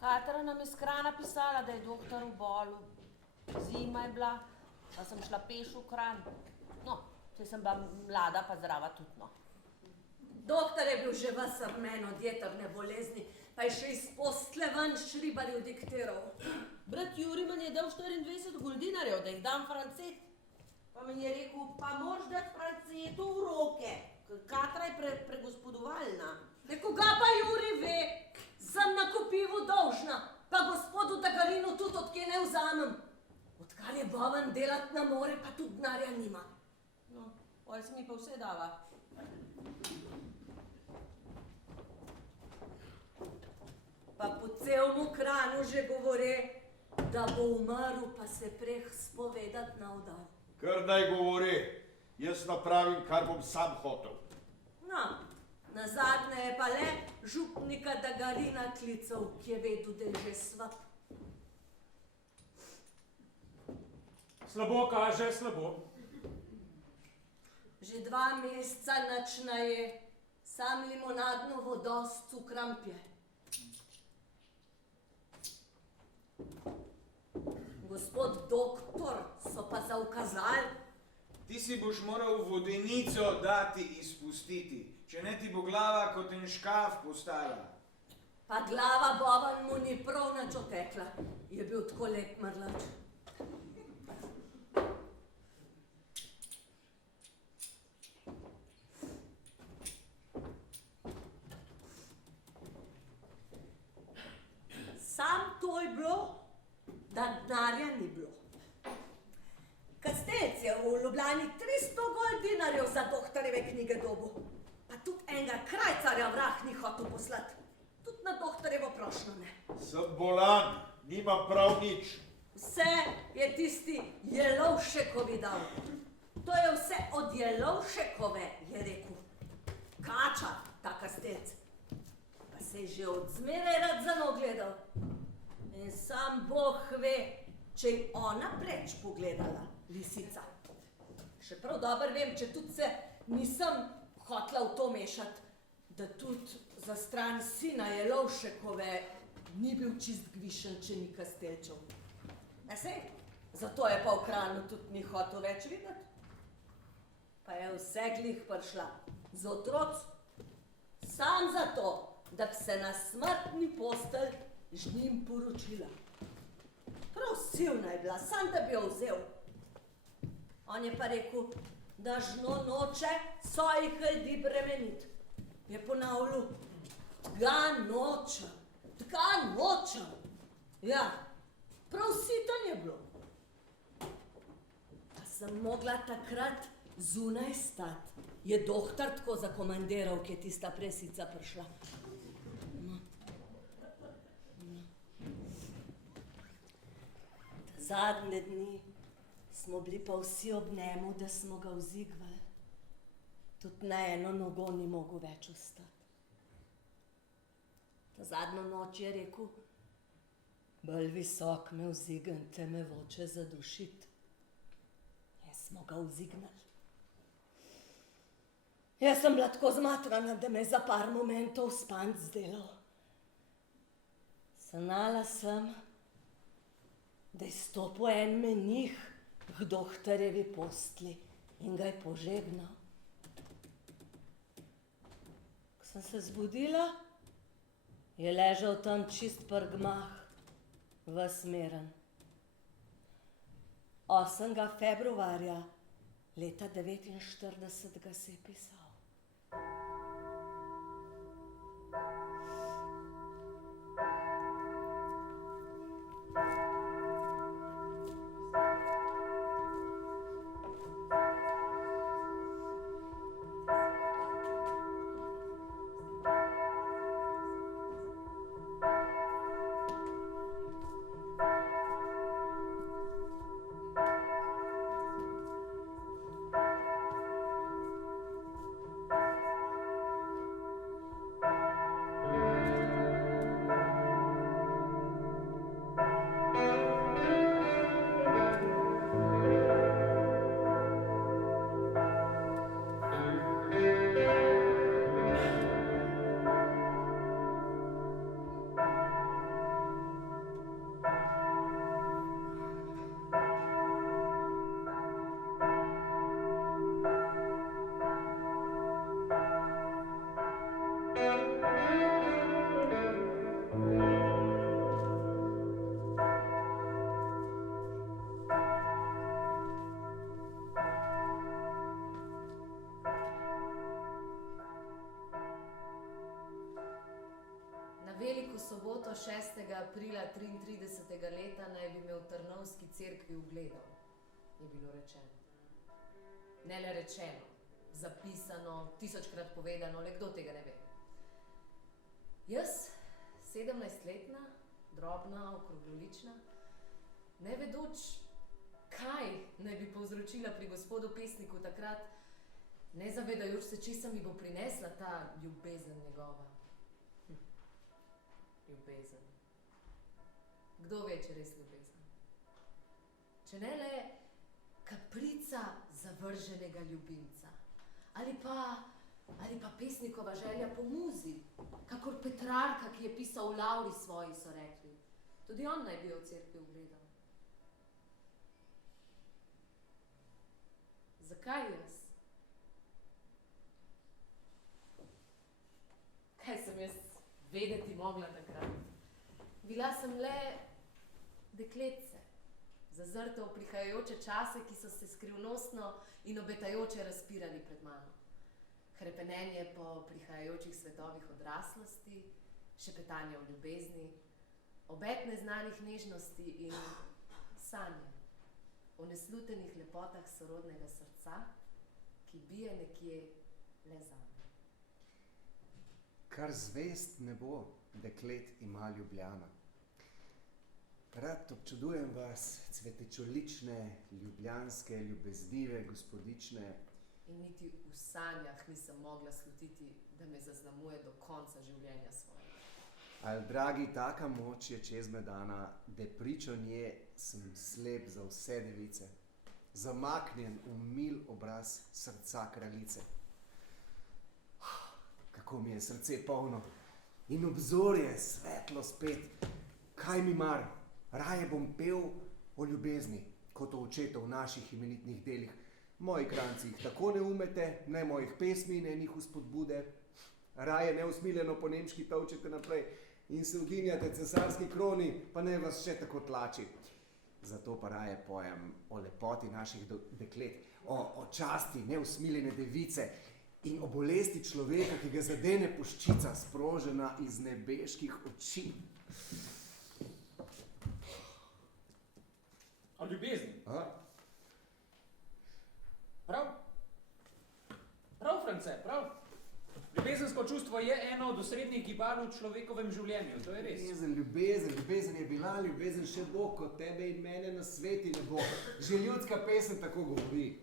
Katra nam je s Krana pisala, da je doktor v bolu. Zima je bila, pa sem šla peš v Kranj. No, če sem bila mlada, pa zdrava tudi, no. Doktor je bil že vas armen od jetrne bolezni, pa je še iz postle ven Šribarju diktiral. Brat Juri meni je dal 24 guldinarjev, da jih dam Francet. Pa meni je rekel, pa moraš dati Francetu v roke, ker Katra je pregospodovalna. Koga pa Juri ve? Sem na Kopivu dolžna, pa gospodu Dagarinu tudi odkje ne vzamem. Odkar je boven delat na more, pa tudi denarja nima. No, oj se mi pa vse dava. Pa po celmu Kranju že govore, da bo umrl, pa se preh spovedat na vdal. Kar naj govori, jaz napravim, kar bom sam hotel. No, nazadnje je pa le župnika Dagarina klical, ki je vedel, da je že svap. Slabo kaže, slabo. Že 2 meseca nič ne je, sam limonadno vodo s cukrom pije. Gospod doktor, so pa zaukazali. Ti si boš moral vodenico dati izpustiti, če ne ti bo glava kot en škaf postala. Pa glava boven mu ni prav nič otekla, je bil tako lep mrlač. Sam to je bilo, da denarja ni bilo. Kastelc je v Ljubljani 300 goldinarjev za doktorjeve knjige dobil, pa tudi enega krajcarja vrah ni hotel poslati. Tudi na doktorjevo prošnjo ne. Sem bolan, nimam prav nič. Vse je tisti Jelovšekovi dal. To je vse od Jelovšekove, je rekel. Kača, ta Kastelc. Pa se je že od zmeraj rad za njo gledal. In sam Bog ve, če je ona preč pogledala, lisica. Še prav dobro vem, če tudi se nisem hotla v to mešati, da tudi za stran sina Jelovšekove ni bil čist gvišen, če ni Kastelčev. Sej, zato je pa v Kranju tudi ni hotel več videti. Pa je vse glih prišla z otroci, sam zato, da bi se na smrtni postelj z njim poročila. Prav silna je bila, sam da bi jo vzel. On je pa rekel, da žno noče svojih ljudi bremeniti. Je ponavljal, tega nočem. Ja, prav sitan je bilo. Pa sem mogla takrat zunaj stati. Je dohtar tako zakomandiral, ki je tista presica prišla. Zadnje dni smo bili pa vsi ob njemu, da smo ga vzigvali. Tudi na eno nogo ni mogel več ostati. Ta zadnjo noč je rekel, bolj visok me vzignite, me voče zadušiti. Jaz smo ga vzignali. Jaz sem bila tako zmatrana, da me je za par momentov spanc zdelal. Sanjala sem, da je stopil en menih k dohtarjevi postli in ga je požegnal. Ko sem se zbudila, je ležal tam čist prgmah, ves miren. 8. februarja leta 1949 ga se je pisal. Veliko soboto 6. aprila 33. leta naj bi me v Trnovski cerkvi ugledal, je bilo rečeno. Ne le rečeno, zapisano, 1000-krat povedano, le kdo tega ne ve. Jaz, 17-letna, drobna, okroglolična, ne vedoč, kaj naj bi povzročila pri gospodu pesniku takrat, ne zavedajoč se, česa mi bo prinesla ta ljubezen njegova. Ljubezen. Kdo ve, če res ljubezen? Če ne le kaprica zavrženega ljubimca. Ali pa pesnikova želja po muzi, kakor Petrarka, ki je pisal v Lauri svoji, so rekli. Tudi on naj bi jo v cerkvi ugledal. Zakaj jaz? Kaj sem jaz vedeti mogla takrat? Bila sem le dekletce, zazrta v prihajajoče čase, ki so se skrivnostno in obetajoče razpirali pred mano. Hrepenenje po prihajajočih svetovih odraslosti, šepetanje o ljubezni, obet neznanih nežnosti in sanje o neslutenih lepotah sorodnega srca, ki bije nekje le zame. Kar zvest ne bo, deklet ima Ljubljana. Rad občudujem vas, cvetečolične, ljubljanske, ljubeznive, gospodične. In niti v sanjah nisem mogla slutiti, da me zaznamuje do konca življenja svojega. Ali, dragi, taka moč je čez me dana, da pričo nje sem slep za vse device, zamaknjen v mil obraz srca kraljice. Kako mi je srce polno in obzorje svetlo spet. Kaj mi mar, raje bom pel o ljubezni, kot o očetov v naših imenitnih delih. Moji kranci jih tako ne umete, ne mojih pesmi, ne njih vzpodbude. Raje neusmiljeno po nemški tolčete naprej in se uginjate cesarski kroni, pa ne vas še tako tlači. Zato pa raje pojem o lepoti naših deklet, o časti neusmiljene device in o bolesti človeka, ki ga zadene puščica, sprožena iz nebeških oči. O ljubezni. Aha. Prav, France, prav. Ljubezensko čustvo je eno od osrednjih gibanj v človekovem življenju, to je res. Ljubezen je bila, ljubezen še bo, kot tebe in mene na sveti ne bo. Že ljudska pesem tako govori.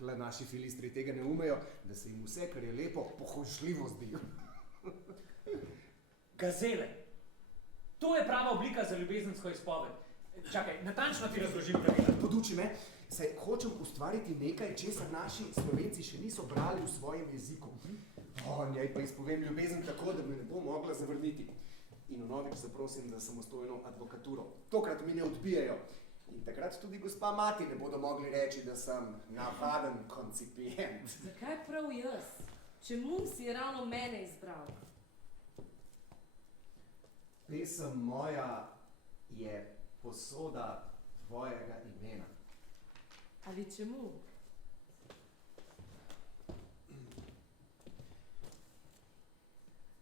Le naši filistri tega ne umejo, da se jim vse, kar je lepo, pohojšljivo zdijo. Gazele. To je prava oblika za ljubezensko izpoved. Čakaj, natančno ti razložim pravila. Poduči me, saj hočem ustvariti nekaj, česar naši Slovenci še niso brali v svojem jeziku. Njej pa izpovem ljubezen tako, da me ne bo mogla zavrniti. In vnovič zaprosim za samostojno advokaturo. Tokrat mi ne odbijajo. In takrat tudi gospa mati ne bodo mogli reči, da sem navaden koncipient. Zakaj prav jaz? Čemu si ravno mene izbral? Pesem moja je posoda tvojega imena. Ali čemu?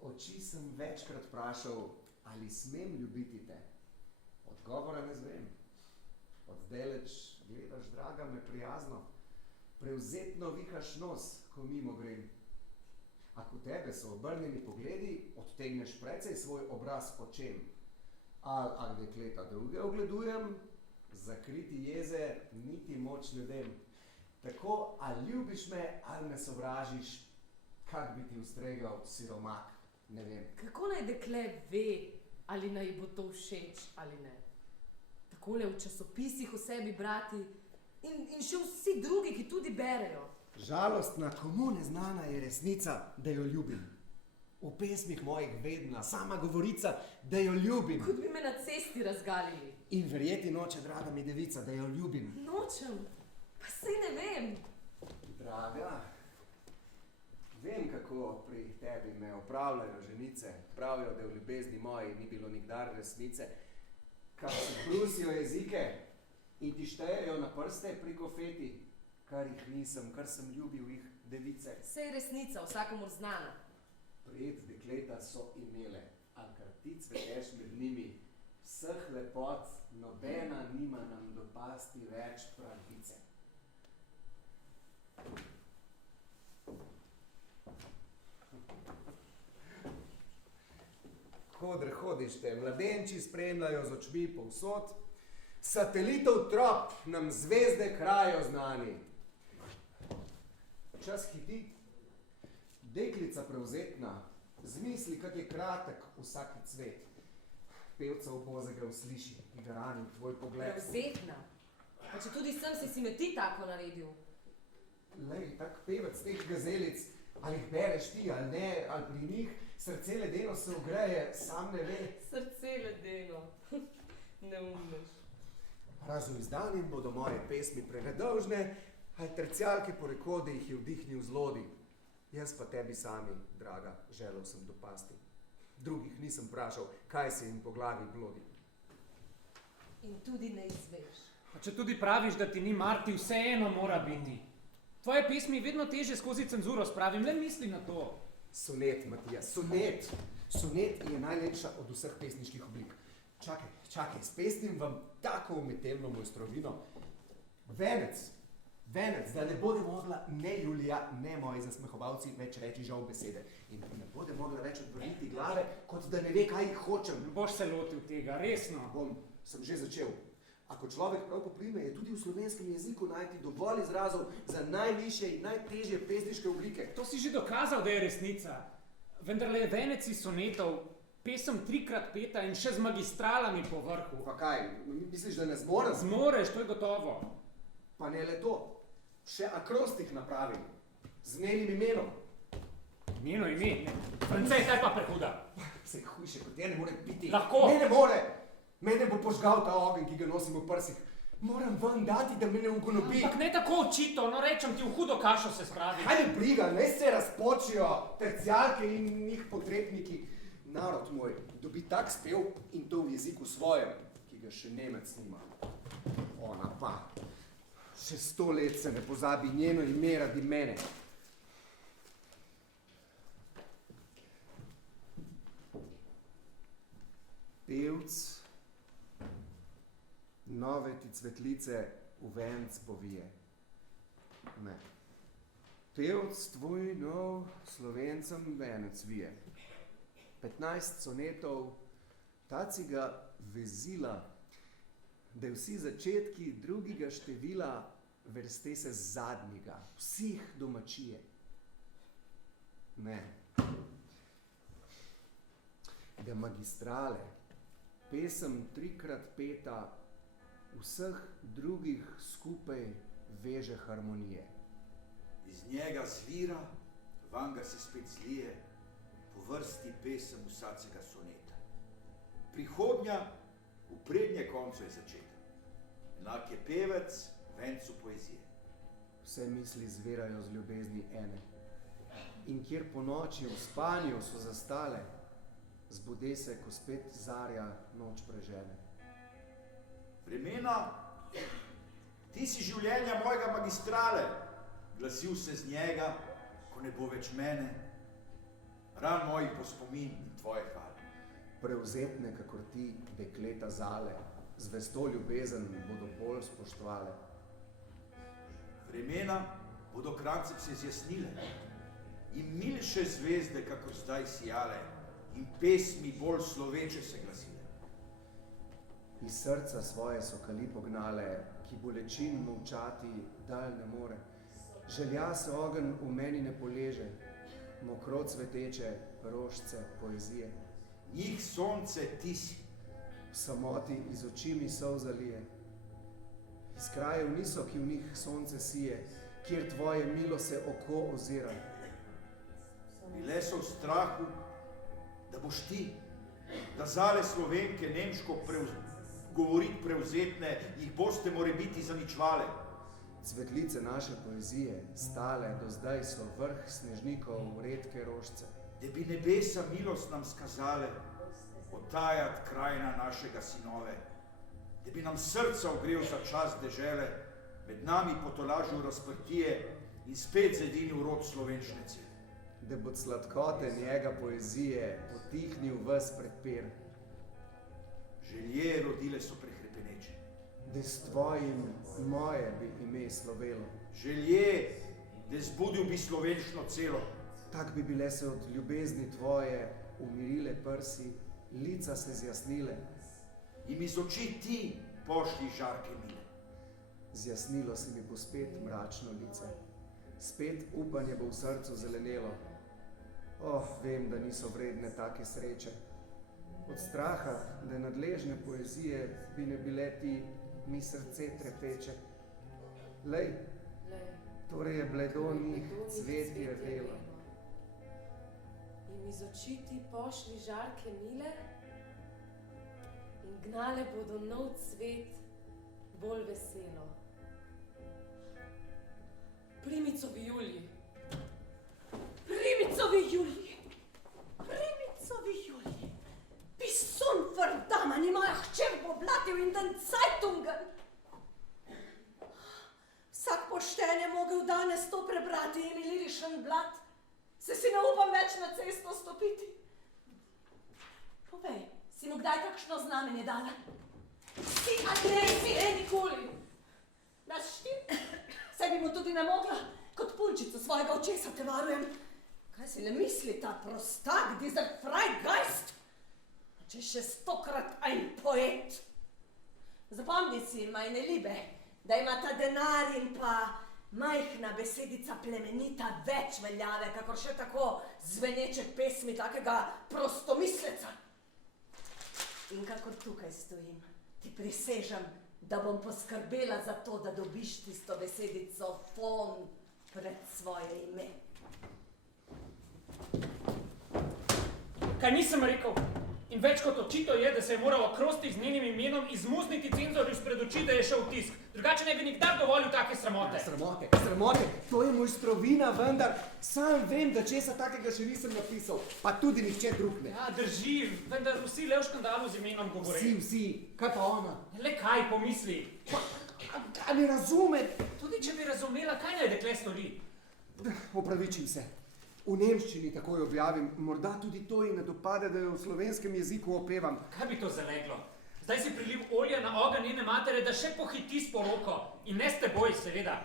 Oči sem večkrat vprašal, ali smem ljubiti te. Odgovora ne zvem. Oddaleč gledaš, draga, me prijazno. Prevzetno vihaš nos, ko mimo grem. A ko tebe so obrnjeni pogledi, odtegneš precej svoj obraz očem. Ali dekleta druge ogledujem, zakriti jeze niti moč ne dem. Tako, ali ljubiš me, ali me sovražiš, kak bi ti ustregal siromak, ne vem. Kako naj dekle ve, ali naj bo to všeč ali ne? Takole v časopisih o sebi brati in še vsi drugi, ki tudi berejo. Žalostna, komu neznana je resnica, da jo ljubim. V pesmih mojih vedna, sama govorica, da jo ljubim. Kot bi me na cesti razgalili. In verjeti noče, draga mi devica, da jo ljubim. Nočem, pa saj ne vem. Draga, vem, kako pri tebi me opravljajo ženice. Pravijo, da v ljubezni moji ni bilo nikdar resnice. Kar si brusijo jezike in ti štejejo na prste pri kofeti, kar jih nisem, kar sem ljubil jih device. Saj resnica, vsakomur znana. Pred dekleta so imele, a kar ti cveteš med njimi, vseh lepot nobena nima nam dopasti več pravice. Kodre hodište, mladenči spremljajo z očmi povsod, satelitov trop nam zvezde krajo znani. Čas hiti, deklica prevzetna, zmisli, kak je kratek vsaki cvet. Pevca obozega usliši, ki ga rani v tvoj pogled. Prevzetna? Pa če tudi sem si me ti tako naredil. Lej, tak pevec teh gazelic, ali jih bereš ti ali ne, ali pri njih, srce ledeno se ogreje, sam ne ve. Srce ledeno, neumnež. Razoizdanim bodo moje pesmi prenedolžne, ali tercijalke po rekodi jih je vdihnil zlodi. Jaz pa tebi sami, draga, želel sem dopasti. Drugih nisem vprašal, kaj se jim po glavi blodi. In tudi ne izveš. Pa če tudi praviš, da ti ni mar, ti vseeno mora biti. Tvoje pesmi vedno teže skozi cenzuro spravim, le misli na to. Sonet, Matija, sonet. Sonet je najlepša od vseh pesniških oblik. Čakaj, spesnim vam tako umetelno mojstrovino. Venec, da ne bode mogla ne Julija, ne moji zasmehovalci več reči žal besede. In ne bode mogla več odvrniti glave, kot da ne ve, kaj hočem. Boš se lotil tega, resno. Sem že začel. Ako človek prav poprime, je tudi v slovenskem jeziku najti dovolj izrazov za najvišje in najtežje pesniške oblike. To si že dokazal, da je resnica. Vendar le venec iz sonetov Pesem 3x peta in še z magistralami po vrhu. Pa kaj, misliš, da ne zmorem? Zmoreš, to je gotovo. Pa ne le to, še akrostih napravim, z njenim imenom. Njeno ime, France, taj pa prehuda. Vse hujše kot je, ne more biti. Lahko. Ne more. Mene bo požgal ta ogenj, ki ga nosim v prsih. Moram ven dati, da me ne ugonobi. Ampak ne tako očito, no rečem ti, v hudo kašo se spravi. Kaj me briga, naj se razpočijo tercijalke in njih potrebniki. Narod moj dobi tak spev in to v jeziku svojem, ki ga še Nemec nima. Ona pa, še 100 let se ne pozabi njeno ime radi mene. Pevc, nove ti cvetlice v venc povije. Ne. Pevc tvoj nov Slovencem venec vije. 15 sonetov, tacega vezila, da vsi začetki drugega števila vrste se zadnjega, vsih domačije. Ne. Da magistrale, pesem 3x peta, vseh drugih skupaj veže harmonije. Iz njega zvira, van ga se spet zlije, po vrsti pesem vsacega soneta. Prihodnja v prednje koncu je začeta. Enak je pevec vencu poezije. Vse misli zvirajo z ljubezni ene. In kjer po noči v spanju so zastale, zbude se, ko spet zarja noč prežene. Vremena, ti si življenja mojega magistrale, glasil se z njega, ko ne bo več mene, ran mojih bo spomin in tvoje hvale. Prevzetne, kakor ti, dekleta zale, zvesto ljubezen bodo bolj spoštovale. Vremena bodo krancem se zjasnile in milše zvezde, kakor zdaj sijale, in pesmi bolj sloveče se glasile. Iz srca svoje so kali pognale, ki bolečin molčati dalj ne more. Želja se ogenj v meni ne poleže, mokro cveteče rožce poezije. Njih sonce ti si. V samoti iz oči mi solza lije. Iz krajev niso, ki v njih sonce sije, kjer tvoje milo se oko ozira. Bile so v strahu, da boš ti, da zale Slovenke nemško govorit prevzetne, jih boste morebiti zaničvale. Cvetlice naše poezije, stale do zdaj so vrh snežnikov redke rožce. Da bi nebesa milost nam skazale, otajat krajina našega sinove, da bi nam srca ogrel za čas dežele, med nami potolažil razprtije in spet zedinil rod slovenčne cele. Da bo sladkote njega poezije potihnil ves predpir. Želje rodile so prehrepeneče. Da s tvojim moje bi ime slovelo. Želje, da zbudil bi slovenčno celo. Tak bi bile se od ljubezni tvoje umirile prsi, lica se zjasnile. In iz oči ti pošli žarke mile. Zjasnilo si mi bo spet mračno lice. Spet upanje bo v srcu zelenelo. Vem, da niso vredne take sreče. Od straha, da nadležne poezije bi ne bile ti, mi srce trepeče. Lej, torej je bledo njih cvetje velo. In iz oči ti pošli žarke mile in gnale bodo nov cvet bolj veselo. Primicovi Juliji. Primicovi Juliji. Primicovi Juliji. Pisun verdama, ni moja hčer poblatil in den Zeitungen. Vsak pošten je mogel danes to prebrati in lirišen blad. Se si ne upam več na cesto stopiti. Povej, si mu kdaj kakšno znamenje dala? Si Andrej, nikoli. Naš ti? Saj bi mu tudi ne mogla, kot punčico svojega očesa te varujem. Kaj si ne misli ta prostak, dieser Freigeist? Če še 100-krat ein poet. Zapomni si, meine Liebe, da ima ta denar in pa majhna besedica plemenita več veljave, kakor še tako zveneče pesmi takega prostomisleca. In kakor tukaj stojim, ti prisežem, da bom poskrbela za to, da dobiš tisto besedico fon pred svoje ime. Kaj nisem rekel? In več kot očito je, da se je moral akrostič z njenim imenom izmuzniti cenzorju spred oči, da je šel v tisk. Drugače ne bi nikdar dovolil take sramote. Sramote, to je mojstrovina, vendar sam vem, da česa takega še nisem napisal, pa tudi nihče drug ne. Ja, drži, vendar vsi le v škandalu z imenom govori. Vsi, kaj pa ona? Le kaj pomisli? A ne razume? Tudi če bi razumela, kaj naj dekle stori? Opravičim se. V nemščini takoj objavim, morda tudi to ji ne dopade, da jo v slovenskem jeziku opevam. Kaj bi to zaleglo? Zdaj si priliv olja na ogenj njene matere, da še pohiti s poroko. In ne s teboj, seveda.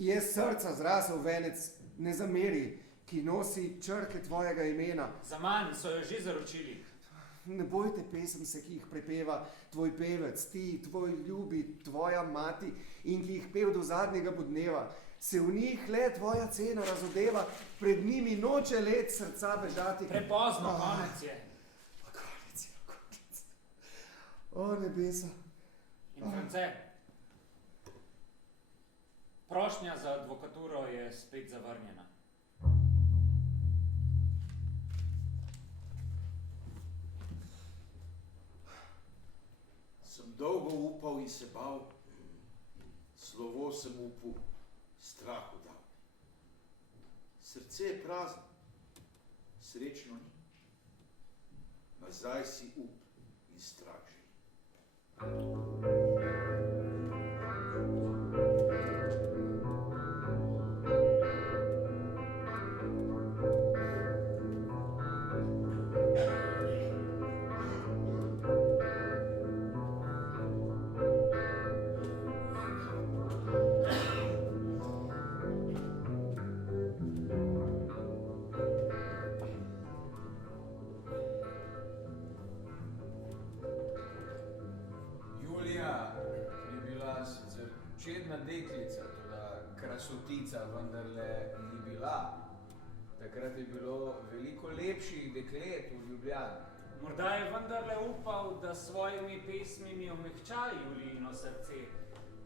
Je srca zrasel venec, ne zameri, ki nosi črke tvojega imena. Zaman so jo že zaročili. Ne bojte pesemse, ki jih prepeva tvoj pevec, ti, tvoj ljubi, tvoja mati in ki jih pev do zadnjega bodneva. Se v njih le tvoja cena razodeva, pred njimi noče let srca bežati. Prepozno, konec je. Konec. O, nebesa. In France, prošnja za advokaturo je spet zavrnjena. Sem dolgo upal in se bal, slovo sem upal, strahu dal. Srce je prazno, srečno ni. Nazaj si up in strah želi. Vendarle ni bila. Takrat je bilo veliko lepših deklet v Ljubljani. Morda je vendarle upal, da s svojimi pesmimi omehča Julijino srce,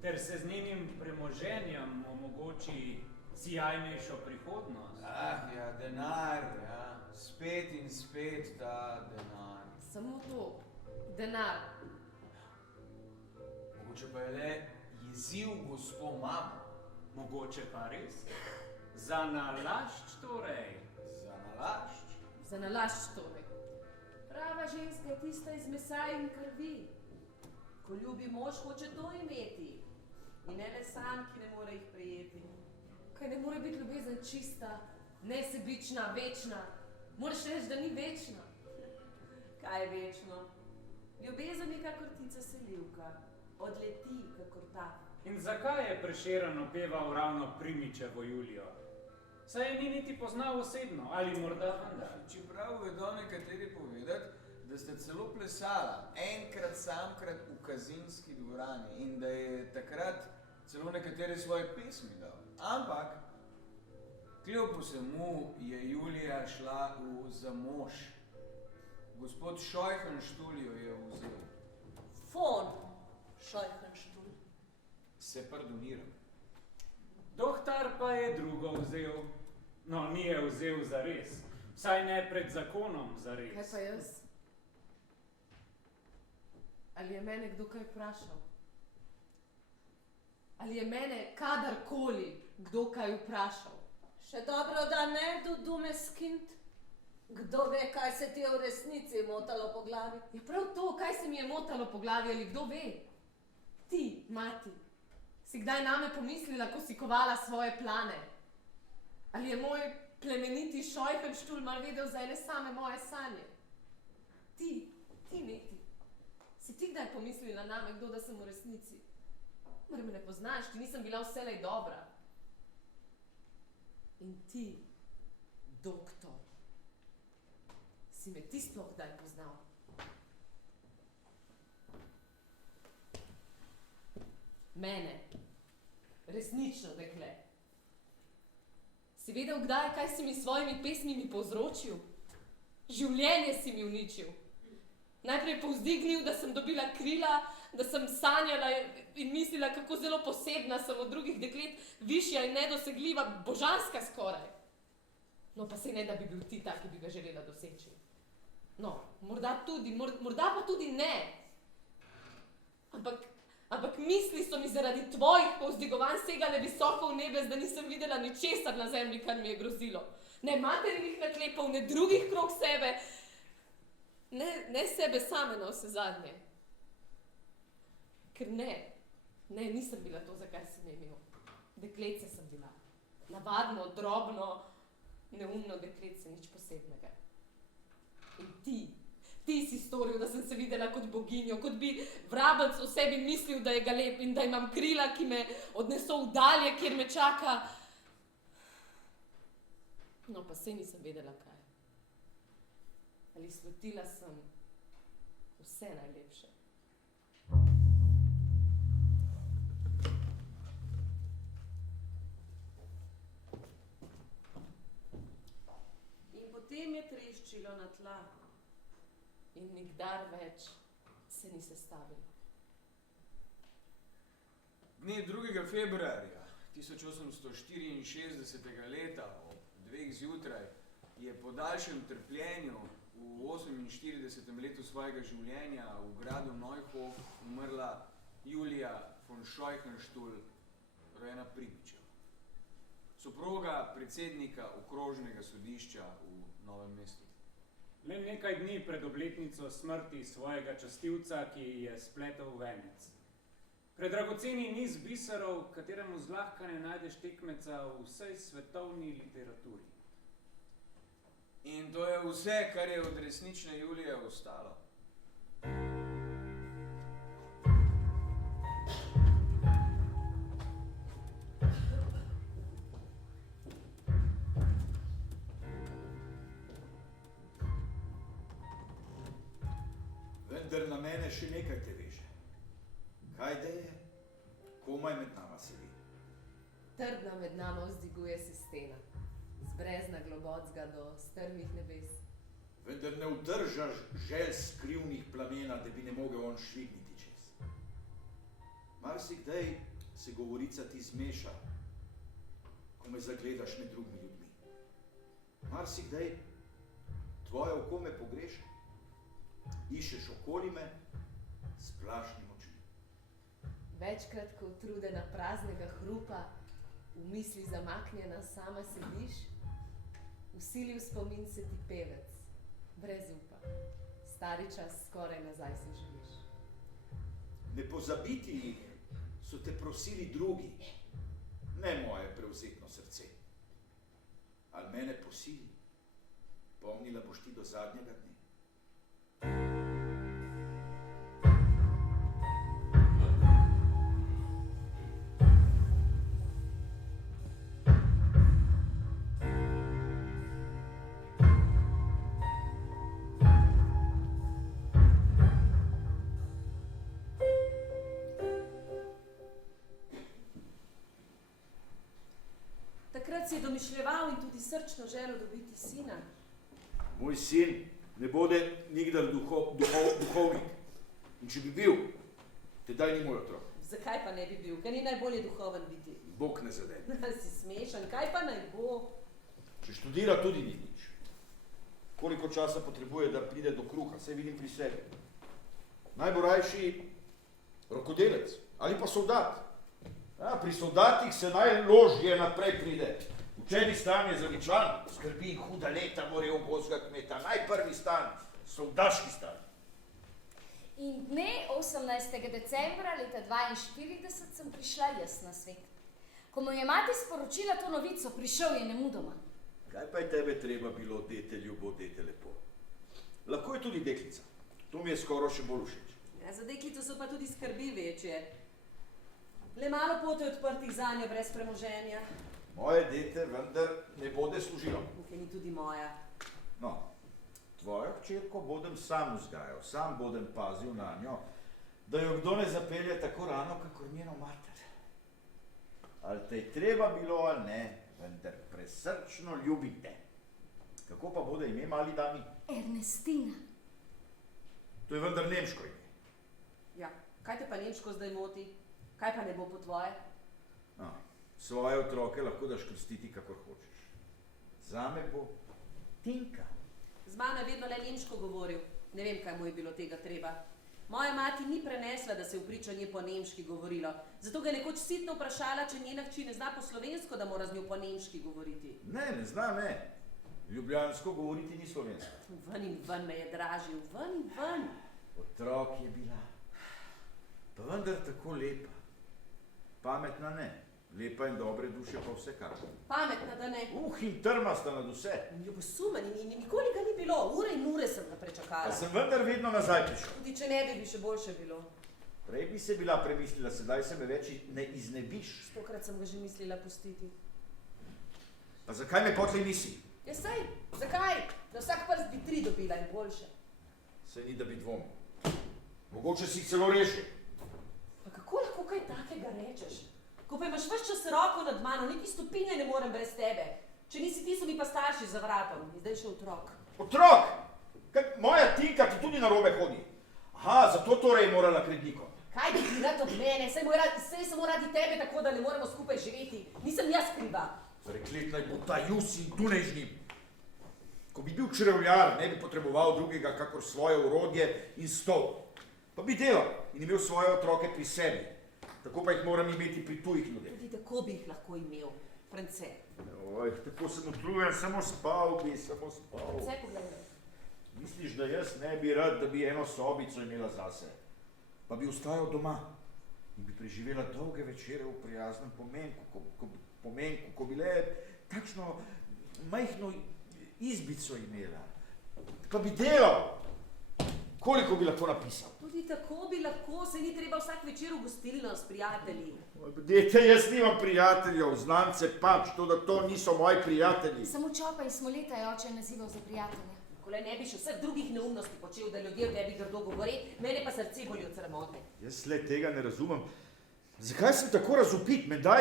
ter se z njenim premoženjem omogoči sijajnejšo prihodnost. Ja, denar, ja. Spet in spet ta denar. Samo to, denar. Mogoče pa je le jeziv gospo mamo. Mogoče pa res? Za nalašč torej? Za nalašč? Za nalašč torej. Prava ženska je tista iz mesa in krvi. Ko ljubi mož, hoče to imeti. In ne le sam, ki ne more jih prejeti. Kaj ne more biti ljubezen čista, nesebična, večna? Moraš reči, da ni večna. Kaj je večno? Ljubezen je kakor tica selivka. Odleti kakor ta. In zakaj je Prešeren opeval ravno Primičevo Julijo? Saj je ni niti poznal osebno, ali morda vendar. Čeprav vedo nekateri povedati, da ste celo plesala enkrat samkrat v Kazinski dvorani in da je takrat celo nekatere svoje pesmi dal. Ampak, kljub vsemu je Julija šla v zamož. Gospod Šojhenštulj jo je vzel. Fon Šojhenštulj. Se pardoniram. Dohtar pa je drugo vzel. No, ni je vzel zares. Vsaj ne pred zakonom zares. Kaj pa jaz? Ali je mene kdo kaj vprašal? Ali je mene kadarkoli kdo kaj vprašal? Še dobro, da ne, dudume skint. Kdo ve, kaj se ti je v resnici motalo po glavi? Je prav to, kaj se mi je motalo po glavi, ali kdo ve? Ti, mati, si kdaj name pomislila, ko si kovala svoje plane? Ali je moj plemeniti Šojhenštulj mal vedel za ene same moje sanje? Ti neti, si ti kdaj pomislila name, kdo da sem v resnici? Mar me ne poznaš, ti nisem bila vselej dobra. In ti, doktor, si me ti sploh kdaj poznal? Mene, resnično dekle. Si vedel kdaj, kaj si mi s svojimi pesmimi povzročil? Življenje si mi uničil. Najprej povzdignil, da sem dobila krila, da sem sanjala in mislila, kako zelo posebna sem od drugih deklet, višja in nedosegljiva, božanska skoraj. No, pa se ne, da bi bil ti tak, ki bi ga želela doseči. No, morda pa tudi ne. Ampak misli so mi zaradi tvojih povzdigovanj segale visoko v nebes, da nisem videla ničesar na zemlji, kar mi je grozilo. Ne materinih naklepov, ne drugih krog sebe, ne sebe same na vse zadnje. Ker nisem bila to, za kar si me imel. Dekletce sem bila. Navadno, drobno, neumno dekletce, nič posebnega. In ti si storil, da sem se videla kot boginjo, kot bi vrabec o sebi mislil, da je galeb in da imam krila, ki me odneso v dalje, kjer me čaka. No, pa saj nisem vedela kaj. Ali slutila sem vse najlepše. In potem je treščilo na tla. In nikdar več se ni sestavil. Dne 2. februarja 1864. leta ob 2. zjutraj je po daljšem trpljenju v 48. letu svojega življenja v gradu Neuhof umrla Julija von Scheuchenstuhl, rojena Pribičeva, soproga predsednika okrožnega sodišča v Novem mestu. Le nekaj dni pred obletnico smrti svojega častilca, ki je spletel venec. Predragoceni niz biserov, kateremu zlahka ne najdeš tekmeca v vsej svetovni literaturi. In to je vse, kar je od resnične Julije ostalo. Vendar na mene še nekaj te veže. Kaj da je? Komaj med nama sedi. Trdna med nama vzdiguje se stena, z brezna globocga do strmih nebes. Vendar ne vdržaš želj skrivnih plamena, da bi ne mogel on švigniti čez. Marsikdaj se govorica ti zmeša, ko me zagledaš med drugimi ljudmi. Marsikdaj tvoje oko me pogreša. Iščeš okoli me s plašnim očmi. Večkrat, ko utrudena praznega hrupa, v misli zamaknjena sama sediš, vsilil spomin se ti pevec, brez upa, stari čas skoraj nazaj se želiš. Ne pozabiti jih so te prosili drugi, ne moje prevzetno srce. Ali mene posili, pomnila boš ti do zadnjega dne. Takrat si je domišljeval in tudi srčno želel dobiti sina. Moj sin ne bude nikdar duhovnik. In če bi bil, tedaj ni moj otrok. Zakaj pa ne bi bil? Kaj ni najbolje duhoven biti? Bog ne zadene. Si smešen, kaj pa naj bo? Če študira, tudi ni nič. Koliko časa potrebuje, da pride do kruha, saj vidim pri sebi. Naj bo rajši rokodelec ali pa soldat. Pri soldatih se najložje naprej pride. Učeni stan je zavičan, skrbi in huda leta more ubozga kmeta. Najprvi stan, soldaški stan. In dne 18. decembra leta 42 sem prišla jaz na svet. Ko mu je mati sporočila to novico, prišel je nemudoma. Kaj pa je tebe treba bilo, dete ljubo, dete lepo? Lahko je tudi deklica. To mi je skoro še bolj všeč. Ja, za deklico so pa tudi skrbi večje. Le malo pot je odprtih zanjo brez premoženja. Moje dete vendar ne bode služilo. Nekaj ni tudi moja. No, tvojo hčerko bodem sam vzgajal, sam bodem pazil na njo, da jo kdo ne zapelje tako rano, kakor njeno mater. Ali te je treba bilo ali ne, vendar presrčno ljubite. Kako pa bode ime mali dami? Ernestina. To je vendar nemško ime. Ja, kaj te pa nemško zdaj moti? Kaj pa ne bo po tvoje? Svoje otroke lahko daš krstiti, kakor hočeš. Zame bo Tinka. Z mano je vedno le nemško govoril. Ne vem, kaj mu je bilo tega treba. Moja mati ni prenesla, da se je v pričanju po nemški govorilo. Zato ga je nekoč sitno vprašala, če njena hči ne zna po slovensko, da mora z njo po nemški govoriti. Ne zna, ne. Ljubljansko govoriti ni slovensko. Ven in ven me je dražil, ven in ven. Otrok je bila. Pa vendar tako lepa. Pametna ne. Lepa in dobre duše pa vsekakor. Pametna, da ne. In trmasta nad vse. Ljubosumen in nikoli ga ni bilo. Ure in ure sem ga prečakala. Pa sem vendar vedno nazaj prišel. Tudi če ne bi še boljše bilo. Prej bi se bila premislila, sedaj se me več ne iznebiš. Stokrat sem ga že mislila pustiti. Pa zakaj me potlej nisi? Ja sej, zakaj? Na vsak prst bi 3 dobila in boljše. Saj ni, da bi dvomil. Mogoče si jih celo rešil. Pa kako lahko kaj takega rečeš? Ko pa imaš ves čas roko nad mano, niti stopinje ne morem brez tebe. Če nisi ti, so mi pa starši za vratom. In zdaj še otrok. Otrok? Moja Tinka ti tudi narobe hodi. Aha, zato torej je morala krednikom. Kaj bi ti rad od mene? Saj samo radi tebe, tako da ne moremo skupaj živeti. Nisem jaz kriva. Preklet naj bo ta Jus in Dunaj z njim. Ko bi bil črevljar, ne bi potreboval drugega kakor svoje orodje in stol. Pa bi delal in imel svoje otroke pri sebi. Tako pa jih moram imeti pri tujih ljudeh. Tudi tako bi jih lahko imel, France. Tako sem utrujen, samo spal bi. France, pogledaj. Misliš, da jaz ne bi rad, da bi eno sobico imela zase? Pa bi ostajal doma in bi preživela dolge večere v prijaznem pomenku, ko bi le takšno majhno izbico imela. Pa bi delal. Koliko bi lahko napisal? Tudi tako bi lahko, se ni treba vsak večer v gostilno s prijatelji. Dete, jaz nimam prijateljev, znance pač, to da to niso moji prijatelji. Samo Čopa iz Smoleta je oče nazival za prijatelja. Ko le ne bi še vseh drugih neumnosti počel, da ljudje o tebi grdo govori, mene pa srce boli od sramote. Jaz le tega ne razumem. Zakaj sem tako razupit? Menda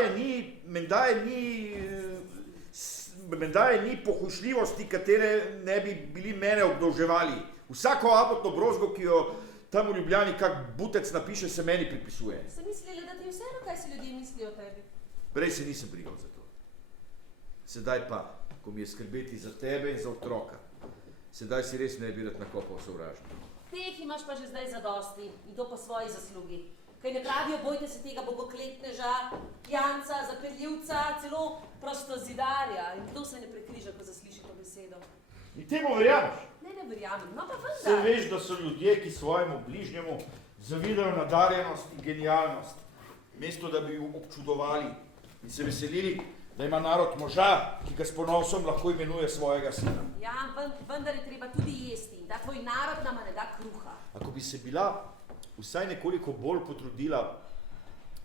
je ni pohujšljivosti, katere ne bi bili mene obdolževali. Vsako abotno brozgo, ki jo tam v Ljubljani kak butec napiše, se meni pripisuje. Sem mislila, da ti je vseeno, kaj si ljudje mislijo o tebi. Prej se nisem brigal za to. Sedaj pa, ko mi je skrbeti za tebe in za otroka, sedaj si res ne bi rad nakopal sovražnika. Teh imaš pa že zdaj zadosti in to po svoji zaslugi. Kaj ne pravijo, bojte se tega bogokletneža, pijanca, zapeljivca, celo prostozidarja. In kdo se ne prekriža, ko zasliši to besedo? In temu verjameš? Ne verjamem, no pa vendar. Se veš, da so ljudje, ki svojemu bližnjemu zavidajo nadarjenost in genialnost, mesto da bi ju občudovali in se veselili, da ima narod moža, ki ga s ponosom lahko imenuje svojega sina. Ja, vendar je treba tudi jesti in da tvoj narod nama ne da kruha. Ako bi se bila vsaj nekoliko bolj potrudila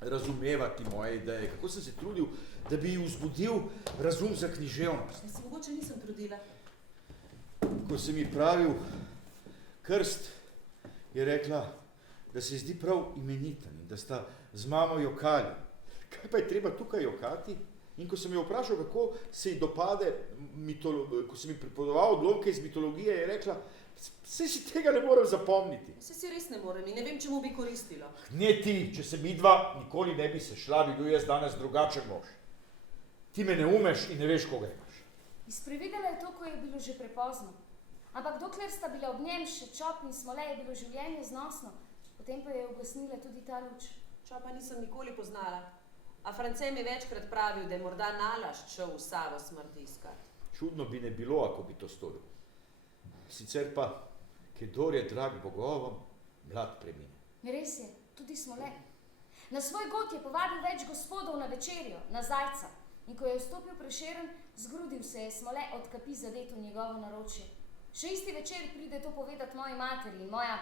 razumevati moje ideje, kako sem se trudil, da bi ji vzbudil razum za književnost. Se mogoče nisem trudila. Ko sem ji pravil krst, je rekla, da se ji zdi prav imeniten in da sta z mamo jokali. Kaj pa je treba tukaj jokati? In ko sem jo vprašal, kako se ji dopade, ko sem ji pripovedoval odlomke iz mitologije, je rekla, saj si tega ne morem zapomniti. Saj si res ne morem in ne vem, čemu bi koristilo. Ne ti, če se midva nikoli ne bi sešla, bi bil jaz danes drugačen mož. Ti me ne umeš in ne veš, koga imaš. Izprevedela je to, ko je bilo že prepozno. Ampak dokler sta bila ob njem še Čop in Smole, je bilo življenje znosno. Potem pa je ugasnila tudi ta luč. Čopa nisem nikoli poznala. A France mi je večkrat pravil, da je morda nalašč šel v Savo smrti iskat. Čudno bi ne bilo, ako bi to storil. Sicer pa, kedor je drag bogovom, mlad premine. Res je, tudi Smole. Na svoj god je povabil več gospodov na večerjo, na zajca. In ko je vstopil Prešeren, zgrudil se je Smole od kapi zadet v njegovo naročje. Še isti večer pride to povedat moji materi in moja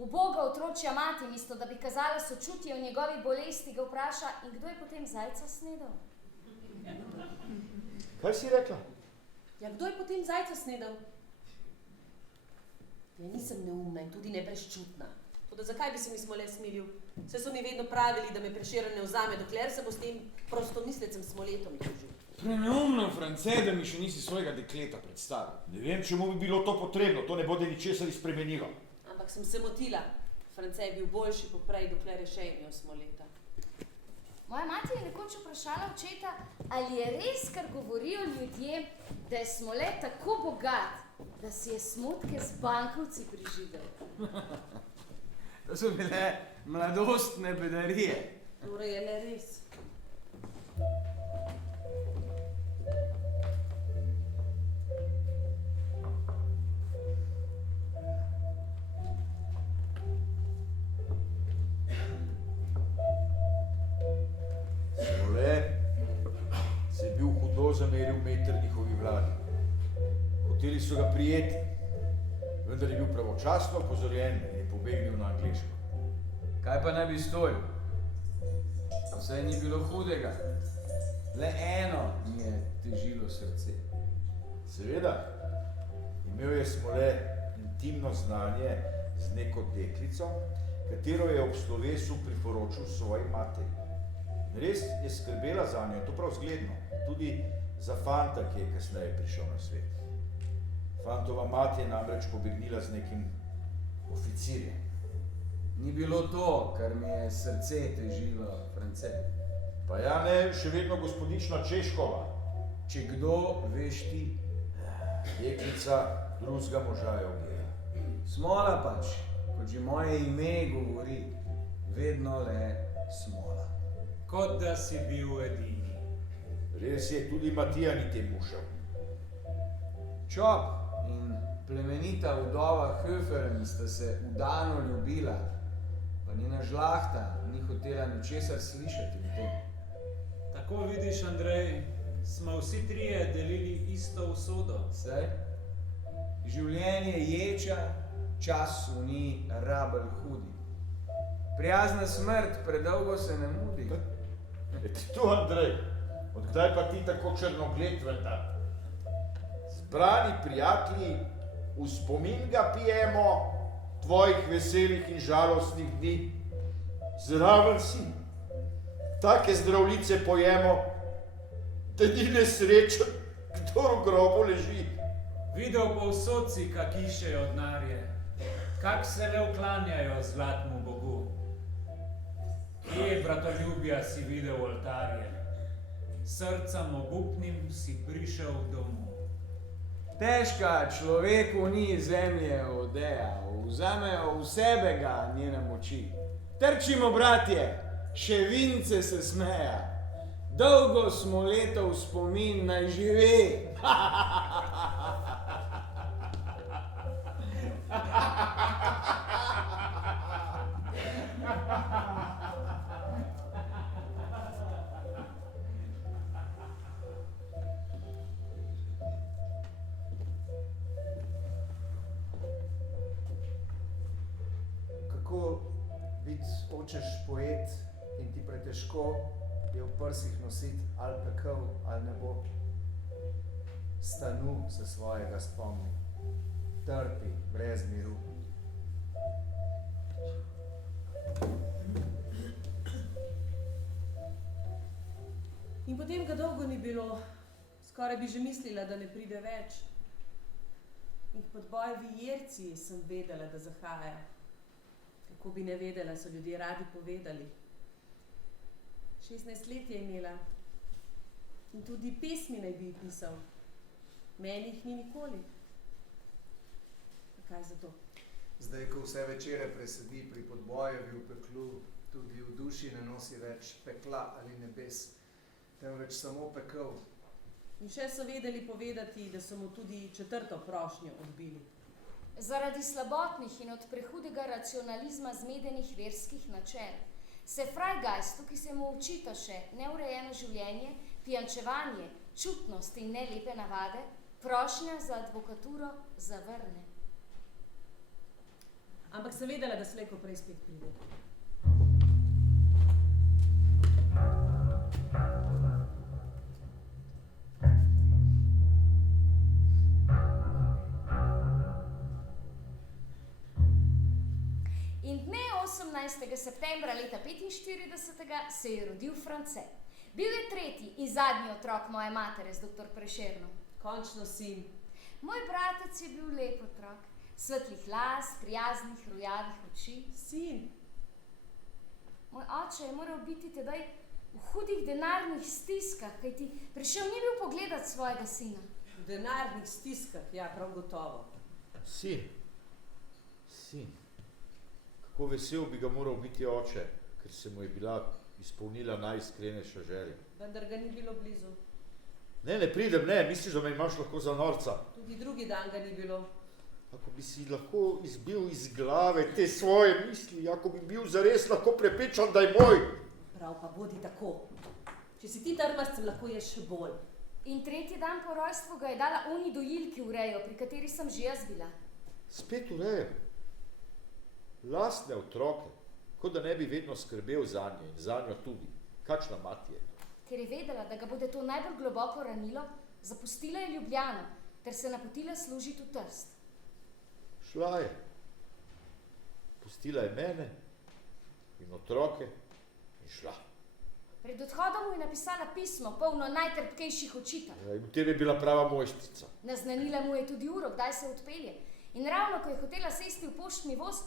uboga otročja mati, mesto da bi kazala sočutje v njegovi bolesti, ga vpraša, in kdo je potem zajca snedel? Kaj si rekla? Ja, kdo je potem zajca snedel? Ja, nisem neumna in tudi ne brezčutna. Toda zakaj bi se mi Smole smilil? Saj so mi vedno pravili, da me Prešeren ne vzame, dokler se bo s tem prostomislecem Smoletom družil. Preneumno, France, da mi še nisi svojega dekleta predstavil. Ne vem, čemu bi bilo to potrebno, to ne bo ničesar spremenilo. Ampak sem se motila. France je bil boljši poprej, dokler je še imel Smoleta. Moja mati je nekoč vprašala očeta, ali je res, kar govorijo ljudje, da je Smole tako bogat, da si je smutke z bankovci prižigal. To so bile mladostne bedarije. Torej je le res. Smole se je bil hudo zameril Metternichovi vladi. Hoteli so ga prijeti, vendar je bil pravočasno opozorjen in je pobegnil na Angleško. Kaj pa naj bi storil? Vse ni bilo hudega. Le eno mi je težilo srce. Seveda, imel je Smole intimno znanje z neko deklico, katero je ob slovesu priporočil svoji materi. Res je skrbela za njo, to prav zgledno, tudi za fanta, ki je kasneje prišel na svet. Fantova mati je namreč pobegnila z nekim oficirjem. Ni bilo to, kar mi je srce težilo, France. Pa ja ne, še vedno gospodična Češkova. Če kdo, veš ti. Deklica drugega moža je objela. Smola pač, kot že moje ime govori, vedno le smola. Kot da si bil edini. Res je, tudi Matija ni temu šel. Čop in plemenita vdova Höferen sta se vdano ljubila, pa njena žlahta ni hotela ničesar slišati o tem. Tako vidiš, Andrej, smo vsi trije delili isto usodo. Saj, življenje ječa, čas v ni rabelj hudi. Prijazna smrt predolgo se ne mudi. Ti tu, Andrej, odkdaj pa ti tako črnogled vendar? Zbrani prijatelji, v spomin ga pijemo, tvojih veselih in žalostnih dni. Zraven si, take zdravlice pojemo, da ni nesrečen, kdor v grobu leži. Videl povsod si, kak išejo denarje, kak se le uklanjajo zlatmu Bogu. Kje, bratoljubja, si videl oltarje, srcem obupnim si prišel domov. Težka človeku ni zemlje odeja, vzamejo v sebega njene moči. Trčimo, bratje, še vince se smeja, dolgo smo leto v spomin naj žive. Kako biti hočeš poet in ti pretežko je v prsih nositi ali pekel ali nebo. Stanu se svojega spomni, trpi brez miru. In potem ga dolgo ni bilo, skoraj bi že mislila, da ne pride več. In pod bojevi jerci sem vedela, da zahaja. Kako bi ne vedela, so ljudje radi povedali. 16 let je imela in tudi pesmi naj bi pisal. Meni jih ni nikoli. Pa kaj za to? Zdaj, ko vse večere presedi pri podbojevi v peklu, tudi v duši ne nosi več pekla ali nebes, temveč samo pekel. In še so vedeli povedati, da so mu tudi 4. prošnjo odbili. Zaradi slabotnih in od prehudega racionalizma zmedenih verskih načel se Freigeistu, ki se mu učita še neurejeno življenje, pijančevanje, čutnost in nelepe navade, prošnja za advokaturo zavrne. Ampak sem vedela, da slej ko prej spet pride. In dne 18. septembra leta 1945 se je rodil France. Bil je 3. in zadnji otrok moje matere z dr. Prešernom. Končno sin. Moj bratec je bil lep otrok, Svetlih las, prijaznih, rojavih oči. Sin, Moj oče je moral biti tedaj v hudih denarnih stiskah, kajti prišel ni bil pogledat svojega sina. v denarnih stiskah, ja, prav gotovo. Sin. Kako vesel bi ga moral biti oče, ker se mu je bila izpolnila najiskrenejša želja. Vendar ga ni bilo blizu. Ne pridem, ne, misliš, da me imaš lahko za norca. Tudi drugi dan ga ni bilo. Ako bi si lahko izbil iz glave te svoje misli, ako bi bil zares lahko prepečan, da je moj. Prav pa bodi tako. Če si ti trmast, sem lahko jaz še bolj. In tretji dan po rojstvu ga je dala oni dojilki v rejo, pri kateri sem že jaz bila. Spet v rejo. Lastne otroke, kot da ne bi vedno skrbel zanje in zanjo tudi. Kakšna mati je to? Ker je vedela, da ga bude to najbolj globoko ranilo, zapustila je Ljubljano ter se napotila služiti v Trst. Šla je. Pustila je mene in otroke in šla. Pred odhodom mu je napisala pismo, polno najtrpkejših očitanj. Ja, in v tem je bila prava mojstrica. Naznanila mu je tudi uro, kdaj se odpelje. In ravno, ko je hotela sesti v poštni voz,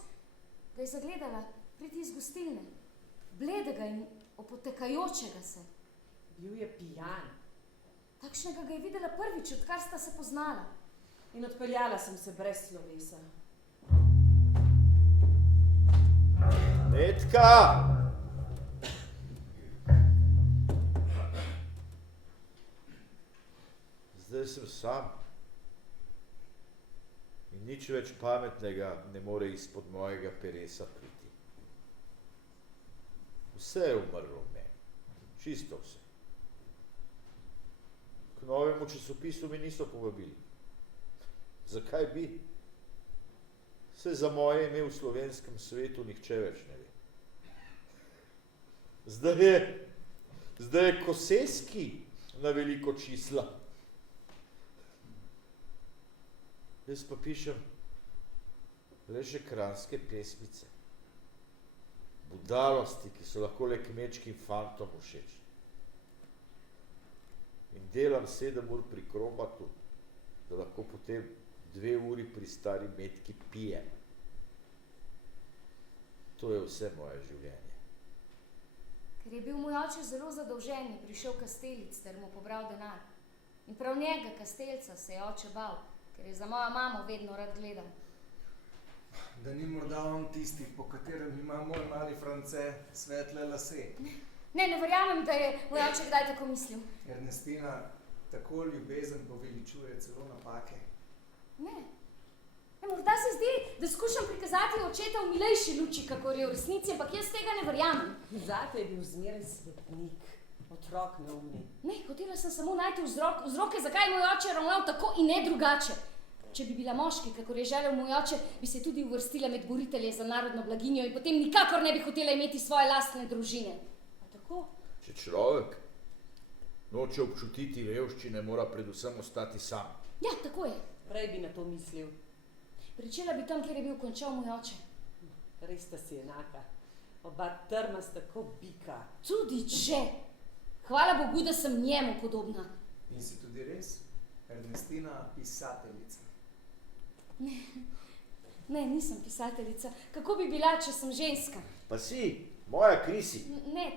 ga je zagledala priti iz gostilne, bledega in opotekajočega se. Bil je pijan. Takšnega ga je videla prvič, odkar sta se poznala. In odpeljala sem se brez slovesa. Netka! Zdaj sem sam. In nič več pametnega ne more izpod mojega peresa priti. Vse je umrlo v meni. Čisto vse. K novemu časopisu me niso povabili. Zakaj bi? Saj za moje ime v slovenskem svetu nihče več ne ve. Zdaj je Koseski na veliko čísla. Jaz pa pišem le še kranjske pesmice. Budalosti, ki so lahko le kmečkim fantom všeč. In delam 7 ur pri Krobatu, da lahko potem 2 uri pri stari Metki pijem. To je vse moje življenje. Ker je bil moj oče zelo zadolžen, je prišel Kastelic ter mu pobral denar. In prav njega, Kastelca, se je oče bal, ker je za mojo mamo vedno rad gledal. Da ni morda on tisti, po katerem ima moj mali France svetle lase. Ne verjamem, da je moj oče kdaj tako mislil. Ernestina tako ljubezen poveličuje celo napake. Ne, morda se zdi, da skušam prikazati očeta v milejši luči, kakor je v resnici, ampak jaz tega ne verjamem. Zate je bil zmeraj svetnik, otrok neumni. Ne, hotela sem samo najti vzroke, zakaj je moj oče ravnal tako in ne drugače. Če bi bila moški, kakor je želel moj oče, bi se tudi uvrstila med boritelje za narodno blaginjo in potem nikakor ne bi hotela imeti svoje lastne družine. A tako? Če človek noče občutiti revščine, mora predvsem ostati sam. Ja, tako je. Prej bi na to mislil. Pričela bi tam, kjer je bil končal moj oče. Res sta si enaka. Oba trmasta kot bika. Tudi če. Hvala Bogu, da sem njemu podobna. In si tudi res Ernestina pisateljica. Ne, nisem pisateljica. Kako bi bila, če sem ženska? Pa si, moja Krisi. Ne,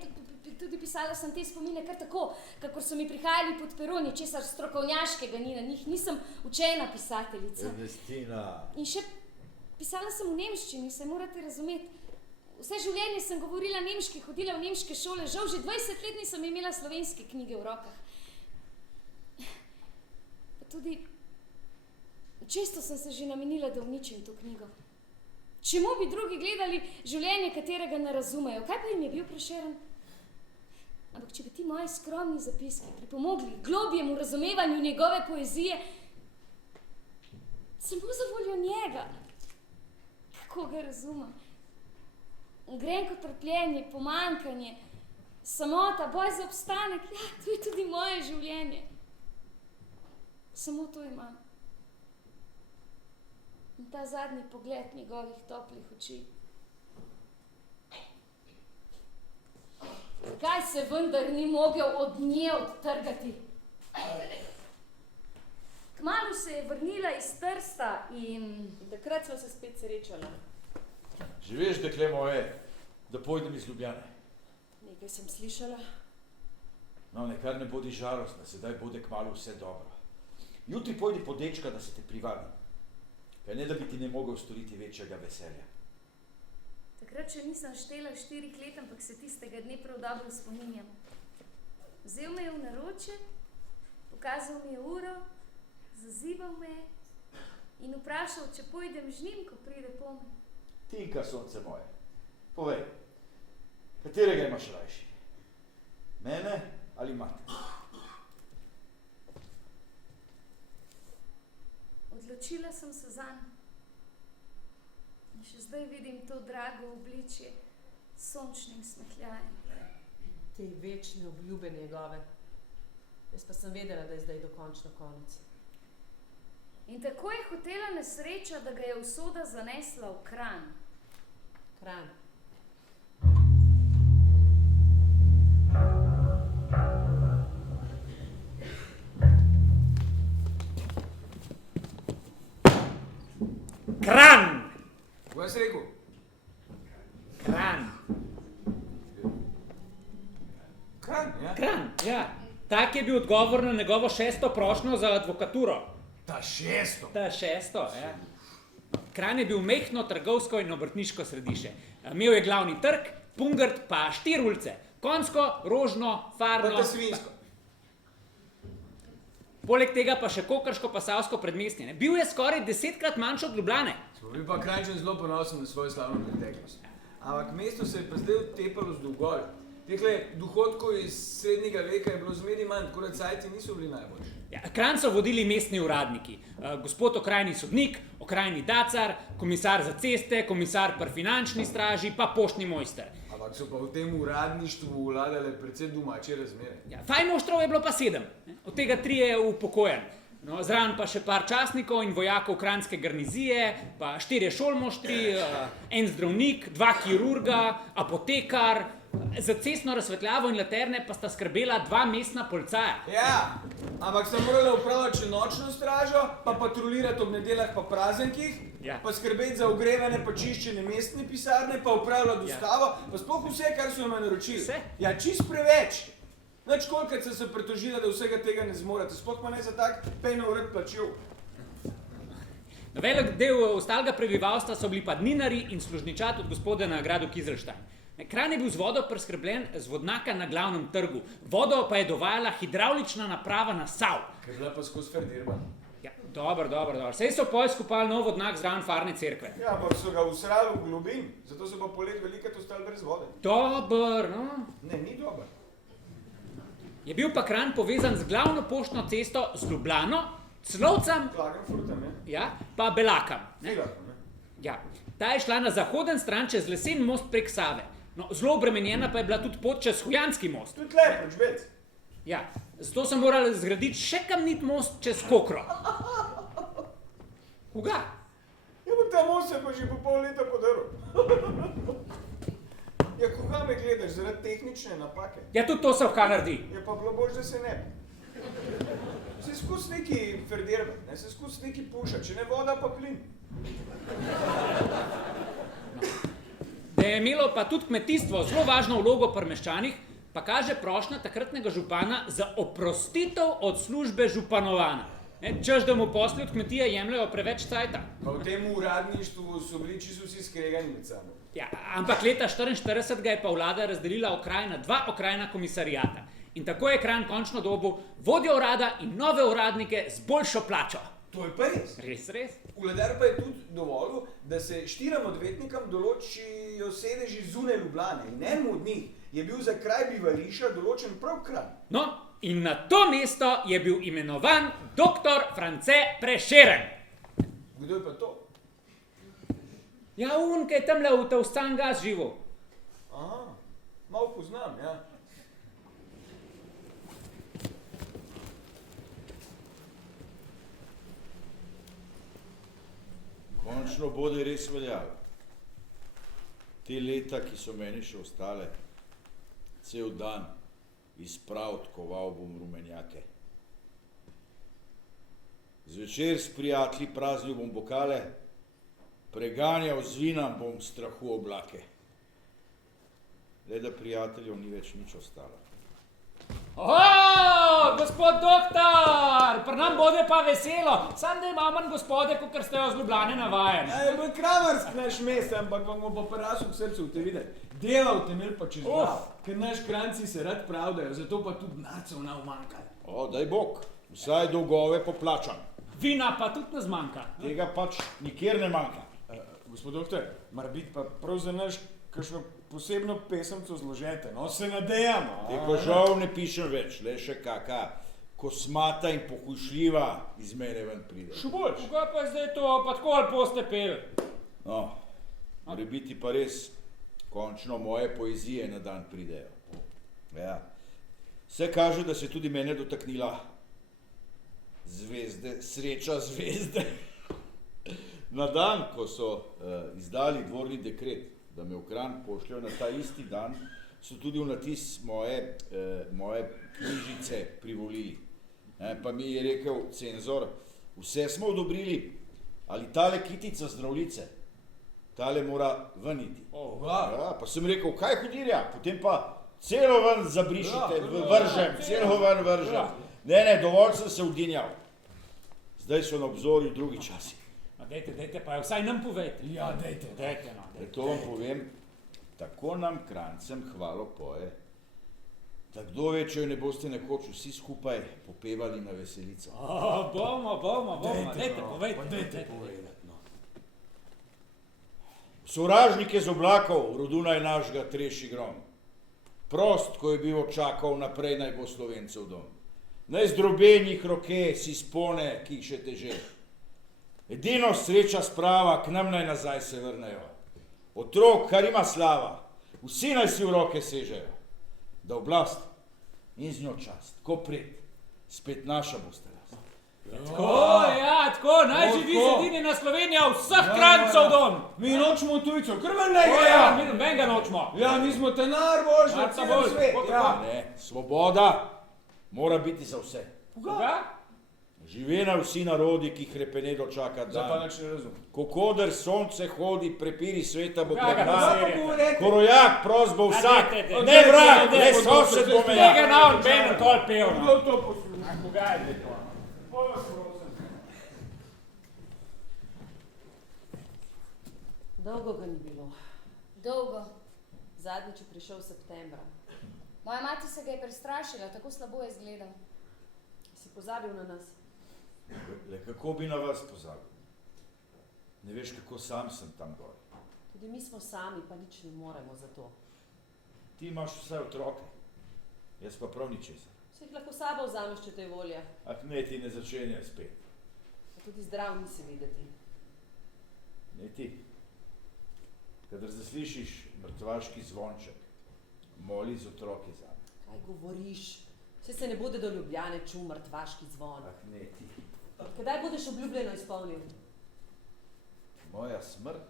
tudi pisala sem te spomine kar tako, kakor so mi prihajali pod peroni, česar strokovnjaškega ni na njih. Nisem učena pisateljica. Ernestina. In še pisala sem v nemščini, se morate razumeti. Vse življenje sem govorila nemški, hodila v nemške šole, žal že 20 let nisem imela slovenske knjige v rokah. Pa tudi često sem se že namenila, da uničim to knjigo. Čemu bi drugi gledali življenje, katerega ne razumejo? Kaj pa jim je bil Prešeren? Ampak če bi ti moji skromni zapiski pripomogli globjemu razumevanju njegove poezije, sem bil zavoljo njega. Kako ga razumem? Grenko trpljenje, pomanjkanje, samota, boj za obstanek, ja, to je tudi moje življenje. Samo to imam. In ta zadnji pogled njegovih toplih oči. Kaj se vendar ni mogel od nje odtrgati? Kmalu se je vrnila iz Trsta in takrat sva se spet srečala. Že veš, dekle moje, da pojdem iz Ljubljane. Nekaj sem slišala. No, nekar ne bodi žalostna, sedaj bude kmalu vse dobro. Jutri pojdi po dečka, da se te privabi. Kaj ne, da bi ti ne mogel storiti večjega veselja. takrat še nisem štela 4 let, ampak se tistega dne prav dobro spominjam. Vzel me je v naročje, pokazal mi je uro, zazival me in vprašal, če pojdem z njim, ko pride pome. Tinka, sonce moje, povej, katerega imaš rajši? Mene ali mate? Odločila sem se zanj. In še zdaj vidim to drago obličje s sončnim smehljajem. Te večne obljube njegove. Jaz pa sem vedela, da je zdaj dokončno konec. In tako je hotela nesreča, da ga je usoda zanesla v Kranj. Kranj. Kranj! Kaj si rekel? Kranj. Kranj, ja? Kranj, ja. Tak je bil odgovor na njegovo 6. prošnjo za advokaturo. Ta 6. Ta 6, ja. Kranj je bil mehno trgovsko in obrtniško središče. Imel je glavni trg, Pungrt pa 4 ulice. Konjsko, Rožno, Farno. Pa ta Svinjsko. Poleg tega pa še Kokrško-Posavsko predmestje. Bil je skoraj 10-krat manjši od Ljubljane. Smo bili pa Kranjčani zelo ponosni na svojo slavno preteklost. Ampak mesto se je pa zdaj utepalo z dolgovi. Tehle dohodkov iz srednjega veka je bilo zmeri manj, tako da cajti niso bili najboljši. Ja, Kranj so vodili mestni uradniki. Gospod okrajni sodnik, okrajni dacar, komisar za ceste, komisar pri finančni straži, pa poštni mojster. Ampak so pa v tem uradništvu vladale predvsem domače razmere. Ja, fajmoštrov je bilo pa 7, od tega 3 je upokojen. No, zraven pa še par častnikov in vojakov kranjske garnizije, pa 4 šolmoštri, en zdravnik, 2 kirurga, apotekar, za cestno razsvetljavo in laterne pa sta skrbela 2 mestna policaja. Ja, ampak sta morala upravljati še nočno stražo, pa patrolirati ob nedeljah pa praznikih, Ja. pa skrbeti za ogrevanje pa čiščenje mestne pisarne, pa upravljati dostavo, pa sploh vse, kar so jim naročili. Vse? Ja, čist preveč. Nič kolikrat sem se pritožila, da vsega tega ne zmorete, sploh pa ne za tak pejno urad plačil. No, velik del ostalega prebivalstva so bili pa dninari in služničat od gospoda na gradu Kizlštajn. Kranj je bil z vodo preskrbljen z vodnaka na glavnem trgu, vodo pa je dovajala hidravlična naprava na Sav. Ker je bila pa skozi Ferdirba. Ja, dobro. Sej so poj skupali nov vodnak zraven farne cerkve. Ja, ampak so ga usrali v globin, zato so pa polet velikrat ostali brez vode. Dober, no. Ne, ni dober. Je bil pa Kranj povezan z glavno poštno cesto z Ljubljano, Clovcem, Klagenfurtem, ja, pa Belakam. Filakom, ne? Ja, ta je šla na zahoden stran čez lesen most prek Save. No, zelo obremenjena pa je bila tudi pot čez Hujanski most. Tudi tle, pročbec. Ja, zato so morali zgraditi še kamnit most čez Kokro. Koga? Ja, pa ta most se pa že po pol leta podaril. Ja, koga me gledaš, zaradi tehnične napake? Ja, tudi to se v kar naredi. Ja, pa bilo bož, da se ne. Se skozi neki Ferdirbe, ne, se skozi neki puša, če ne voda, pa plin. Da je imelo pa tudi kmetijstvo zelo važno vlogo pri meščanih, pa kaže prošnja takratnega župana za oprostitev od službe županovana. Češ, da mu posli od kmetije jemljajo preveč cajta. Pa v tem uradništvu so bili čisto vsi skregani med sabo. Ja, ampak leta 1944 ga je pa vlada razdelila okraj na 2 okrajna komisarijata. In tako je Kranj končno dobil vodjo urada in nove uradnike z boljšo plačo. To je pa res. Res. Vladar pa je tudi dovolil, da se 4 odvetnikom določijo sedeži zunaj Ljubljane in enemu od njih je bil za kraj bivališča določen prav Kranj. No, in na to mesto je bil imenovan dr. France Prešeren. Kdo je pa to? Ja, on, ki je tamle v Tavstan gas živel. Aha, malo poznam, ja. Končno bode res veljalo. Te leta, ki so meni še ostale, cel dan izprav tkoval bom rumenjake. Zvečer s prijatelji praznil bom bokale, preganjal z vinom bom strahu oblake. Le da prijateljev ni več nič ostalo. Gospod doktor, pri nam bode pa veselo, sam da imam manj gospode, kot ste jo z Ljubljane navajeni. Bolj kramarsk naš mest, ampak vam bo prerasel k srcu, te vide. Delal temel pa čez glav, ker naš kranci se rad pravdajo, zato pa tudi narcev nam manjka. Daj Bog, vsaj dolgove poplačam. Vina pa tudi ne zmanjka. Tega pač nikjer ne manjka. Gospod doktor, mar biti pa prav za naš kakšno posebno pesemco zložete, no se nadejamo. Teko žal ne pišem več, le še kaka kosmata in pohujšljiva iz mene ven pride. Še bolj. Kaj pa zdaj to, pa tako ali poste pel? No, mora biti pa res, končno moje poezije na dan pridejo. Ja. Vse kaže, da se tudi mene dotaknila zvezde, sreča zvezde. Na dan, ko so izdali dvorni dekret, da me v Kranj pošljajo na ta isti dan, so tudi v natis moje knjižice privolili. Pa mi je rekel cenzor, vse smo odobrili, ali tale kitica zdravljice, tale mora ven iti. Ja, pa sem rekel, kaj hudirja, potem pa celo ven zabrišite, vržem, celo ven vržem. Ne, dovolj sem se udinjal. Zdaj so na obzorju drugi časi. Dajte, pa vsaj nam povejte. Ja, dajte. To vam povem, tako nam Krancem hvalo poje, da kdo ve, če jo ne boste nekoč vsi skupaj popevali na veselico. Bomo, dajte povejte. Sovražnike z oblakov, rodunaj našega treši grom. Prost, ko je bil očakal, naprej naj bo Slovencev dom. Naj zdrobenjih roke si spone, ki jih še teže. Edino sreča sprava, k nam naj nazaj se vrnejo. Otrok, kar ima slava, vsi naj si v roke sežejo. Da oblast in z njo čast, ko pred, spet naša boste rast. Tako, naj živi zedini na Slovenijo vseh Kranjcev dom. Mi nočemo tujcev, kar ven naj grejo. Mi nobenega nočemo. Ja, mi smo te najboljši na celem svetu. Ne, svoboda mora biti za vse. Koga? Živena vsi narodi, ki hrepene dočaka dan. Zdaj pa nič ne razum. Kokoder sonce hodi, prepiri sveta bo Koga pregnan. Korojak, prost bo vsak, dajte, ne vrag, ne sosed bo meja. Tega na on benem tol pel. Kdo to posluša? Koga je to? Dolgo ga ni bilo. Dolgo. Zadnjič je prišel septembra. Moja mati se ga je prestrašila, tako slabo je izgledal. Si pozabil na nas? Le kako bi na vas pozabil? Ne veš, kako sam sem tam gor. Tudi mi smo sami, pa nič ne moremo za to. Ti imaš vse otroke, jaz pa prav ničesar. Se jih lahko sabo vzameš, če te je volja. Ne, ti ne začenjaj spet. Pa tudi zdrav nisi videti. Ne ti. Kadar zaslišiš mrtvaški zvonček, moli z otroki zame. Kaj govoriš? Vse se ne bude do Ljubljane čul mrtvaški zvon. Ne ti. Kdaj budeš obljubljeno izpolnil? Moja smrt?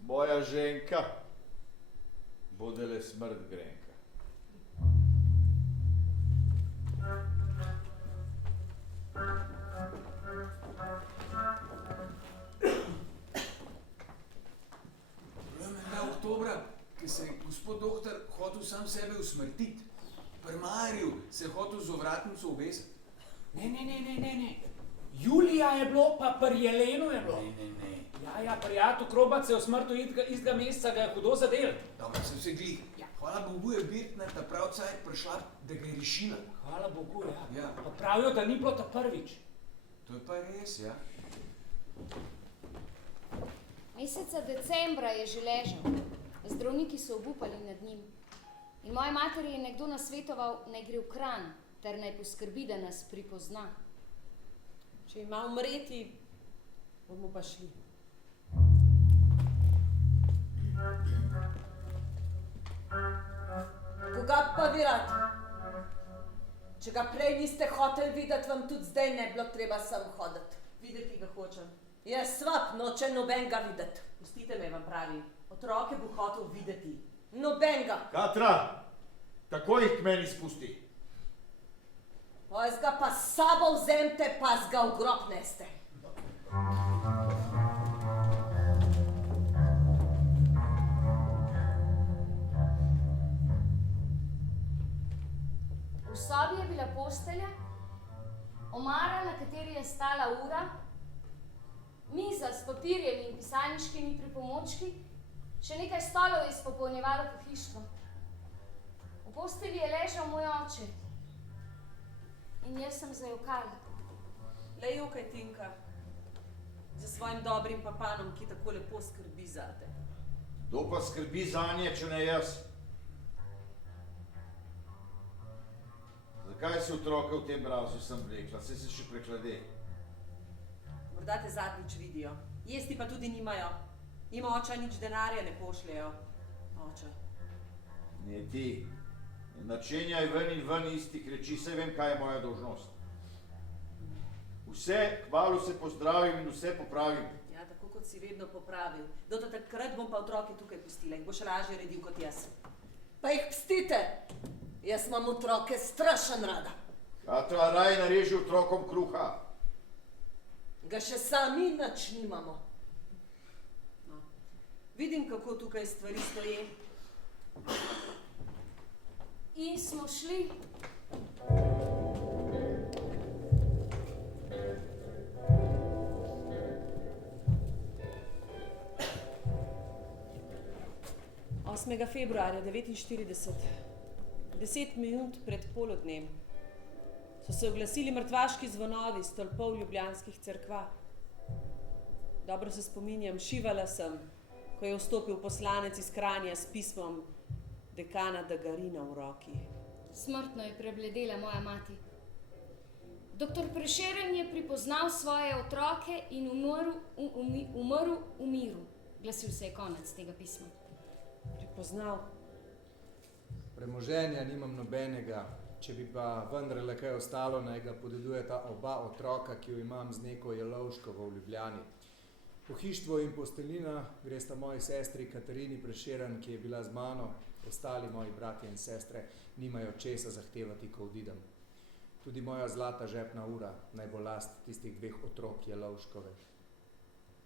Moja ženka? Bude le smrt grenka. Oktobra, ki se je gospod doktor hotel sam sebe usmrtiti. Pri Marju se je hotel z ovratnico obesiti. Ne. Julija je bilo, pa pri Jelenu je bilo. Ne. Ja, prijatelj Krobat se je v smrtu istega meseca ga je hudo zadel. Dobro, se vse glih. Hvala Bogu je Birtna ta prav cajt prišla, da ga je rešila. Hvala Bogu, Ja. Pa pravijo, da ni bilo ta prvič. To je pa res, ja. Meseca decembra je že ležal. Zdravniki so obupali nad njim. In moji materi je nekdo nasvetoval, naj gre v Kranj, ter naj poskrbi, da nas pripozna. Če ima umreti, bomo pa šli. Koga pa vi rad? Če ga prej niste hoteli videti, vam tudi zdaj ne bilo treba sem hoditi. Videti ga hočem. Jaz svap noče nobenega videti. Pustite me, vam pravi. Otroke bo hotel videti. Nobenega. Katra, takoj jih k meni spusti. Pojzga pa s sabo vzemte, pa zga v grob neste. V sobi je bila postelja, omara, na kateri je stala ura, miza s papirjem in pisarniškimi pripomočki, še nekaj stolov je izpopolnjevalo pohištvo. V postelji je ležal moj oče in jaz sem zajokala. Le jokaj, Tinka, za svojim dobrim papanom, ki tako lepo skrbi zate. Kdo pa skrbi zanje, če ne jaz? Zakaj si otroka v tem mrazu sem vlekla? Saj se še preklade. Morda te zadnjič vidijo. Jesti pa tudi nimajo. Ima oča nič denarja ne pošljejo. Oča. Ne ti. Načenjaj ven in ven istih reči, saj vem, kaj je moja dolžnost. Vse, kmalu se pozdravim in vse popravim. Ja, tako kot si vedno popravil. Do takrat bom pa otroke tukaj pustila in boš lažje redil kot jaz. Pa jih pustite! Jaz imam otroke strašen rada. Katra, raj nareži otrokom kruha. Ga še sami nič nimamo. No. Vidim, kako tukaj stvari stoje. In smo šli. Februarja 1949, 10 minut pred polodnem, so se oglasili mrtvaški zvonovi stolpov ljubljanskih cerkva. Dobro se spominjam, šivala sem, ko je vstopil poslanec iz Kranja s pismom dekana Dagarina v roki. Smrtno je prebledela moja mati. Doktor Prešeren je pripoznal svoje otroke in umrl v miru. Glasil se je konec tega pisma. Pripoznal? Premoženja nimam nobenega, če bi pa vendarle kaj ostalo, naj ga podedujeta oba otroka, ki jo imam z neko Jelovškovo v Ljubljani. Pohištvo in postelina gresta moji sestri Katarini Prešeren, ki je bila z mano, ostali moji bratje in sestre nimajo česa zahtevati, ko odidem. Tudi moja zlata žepna ura naj bo last tistih dveh otrok Jelovškove.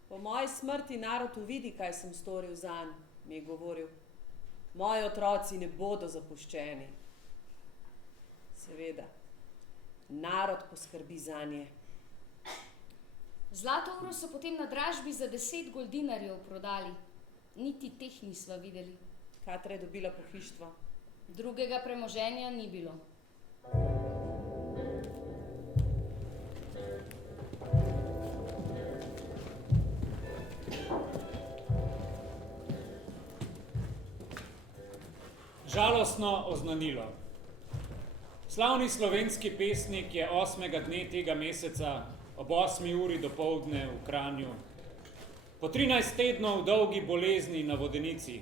Po moji smrti narod uvidi, kaj sem storil zanj, mi je govoril. Moji otroci ne bodo zapuščeni. Seveda, narod poskrbi zanje. Zlato uro so potem na dražbi za 10 goldinarjev prodali. Niti teh nisva videli. Katra je dobila pohištvo. Drugega premoženja ni bilo. Žalostno oznanilo. Slavni slovenski pesnik je 8. dne tega meseca ob 8. uri dopoldne v Kranju po 13 tednov dolgi bolezni na vodenici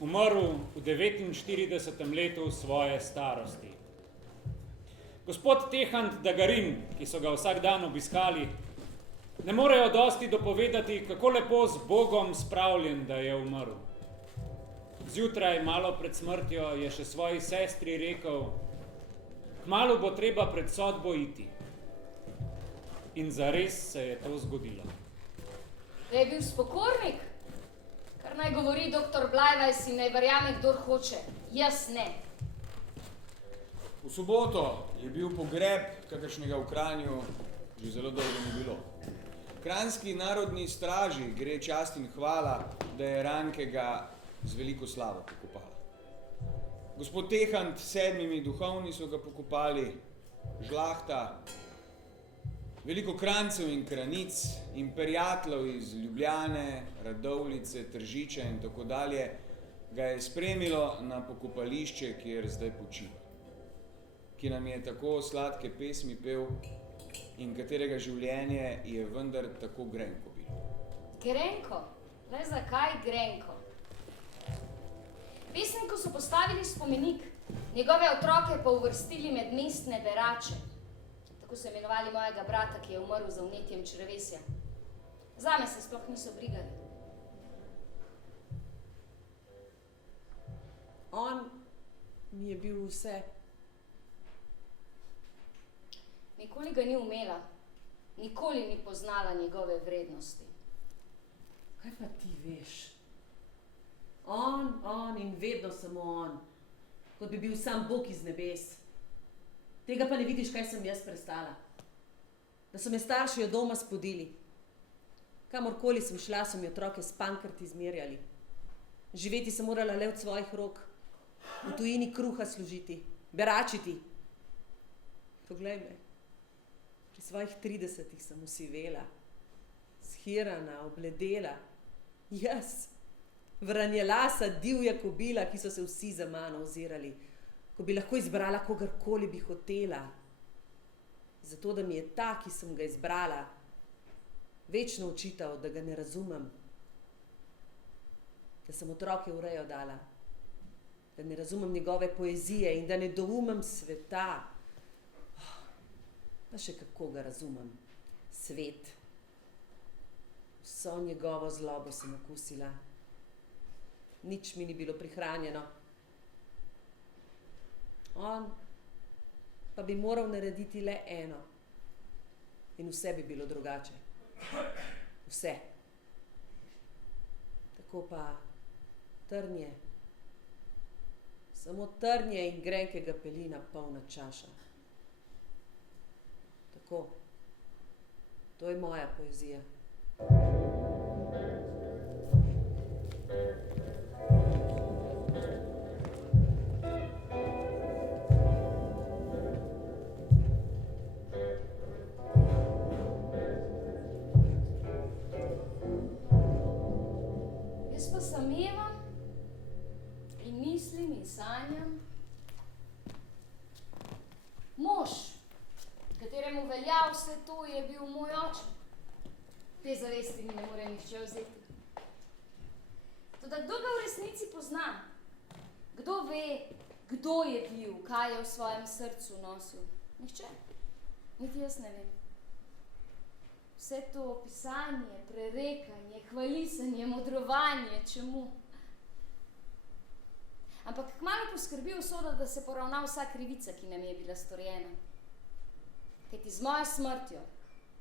umrl v 49. letu svoje starosti. Gospod Tehant Dagarin, ki so ga vsak dan obiskali, ne morejo dosti dopovedati, kako lepo z Bogom spravljen, da je umrl. Zjutraj, malo pred smrtjo, je še svoji sestri rekel, kmalu bo treba pred sodbo iti. In zares se je to zgodilo. Da je bil spokornik? Kar naj govori doktor Blajvajs in naj verjame, kdor hoče. Jaz ne. V soboto je bil pogreb, kakršnega v Kranju že zelo dolgo ni bilo. Kranjski narodni straži gre čast in hvala, da je rankega z veliko slavo pokopala. Gospod Tehant s 7 duhovni so ga pokopali, žlahta, veliko krancev in kranic in prijateljev iz Ljubljane, Radovljice, Tržiča in tako dalje ga je spremilo na pokopališče, kjer zdaj počiva, ki nam je tako sladke pesmi pel in katerega življenje je vendar tako grenko bilo. Grenko? Le zakaj grenko? Pesniku so postavili spomenik, njegove otroke pa uvrstili med mestne berače. Tako so imenovali mojega brata, ki je umrl za vnetjem črevesja. Zame se sploh niso brigali. On mi je bil vse. Nikoli ga ni umela, nikoli ni poznala njegove vrednosti. Kaj pa ti veš? On in vedno samo on. Kot bi bil sam Bog iz nebes. Tega pa ne vidiš, kaj sem jaz prestala. Da so me starši od doma spodili. Kamorkoli sem šla, so mi otroke s pankrti zmerjali. Živeti sem morala le od svojih rok. V tujini kruha služiti, beračiti. Poglej me. Pri svojih 30 sem osivela, shirana, obledela. Jaz, vranjelasa divja kobila, ki so se vsi za mano ozirali, ko bi lahko izbrala kogarkoli bi hotela. Zato, da mi je ta, ki sem ga izbrala, večno očital, da ga ne razumem. Da sem otroke v rejo dala. Da ne razumem njegove poezije in da ne doumem sveta. Pa še kako ga razumem. Svet. Vso njegovo zlobo sem okusila. Nič mi ni bilo prihranjeno. On pa bi moral narediti le eno. In vse bi bilo drugače. Vse. Tako pa trnje. Samo trnje in grenkega pelina polna čaša. Tako. To je moja poezija. Jaz pa samevam in mislim in sanjam. Mož, kateremu velja vse to, je bil moj oče. Te zavesti mi ne more nihče vzeti. Toda kdo ga v resnici pozna? Kdo ve, kdo je bil, kaj je v svojem srcu nosil? Nihče. Niti jaz ne vem. Vse to pisanje, prerekanje, hvalisanje, modrovanje, čemu? Ampak kmalu poskrbi usoda, da se poravna vsa krivica, ki nam je bila storjena. Kajti z mojo smrtjo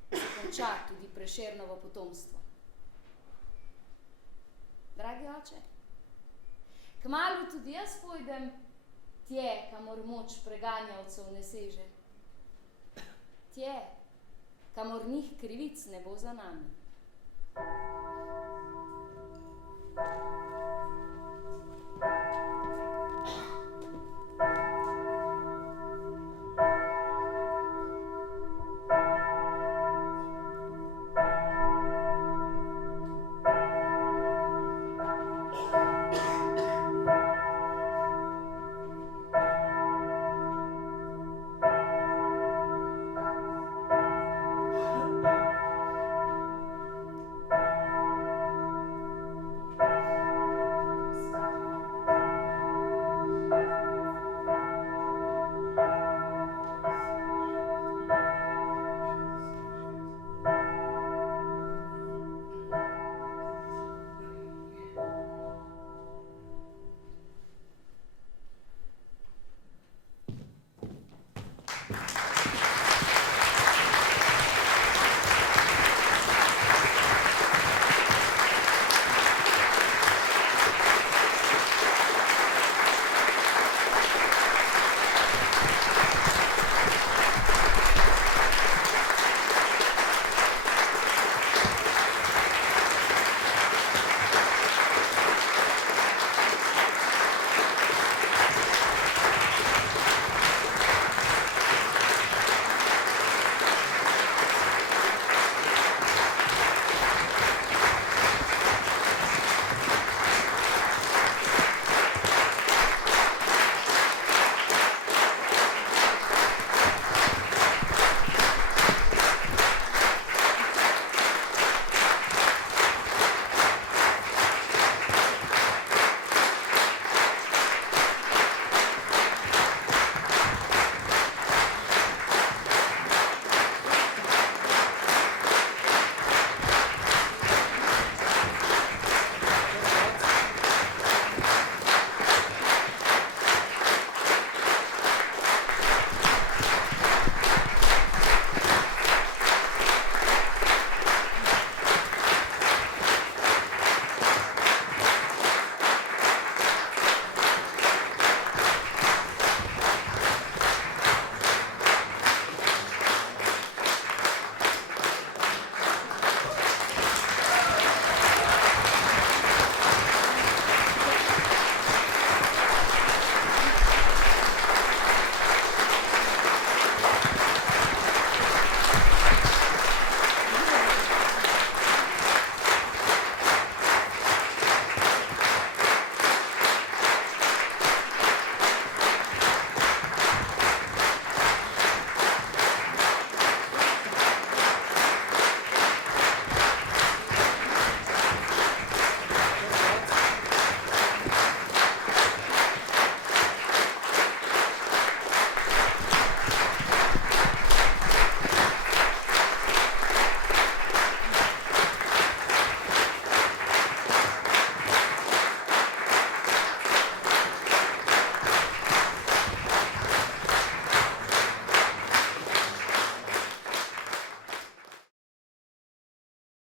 se konča tudi Prešernovo potomstvo. Dragi oče, kmalu tudi jaz pojdem tje, kamor moč preganjavcev ne seže. Tje, kamor njih krivic ne bo za nami.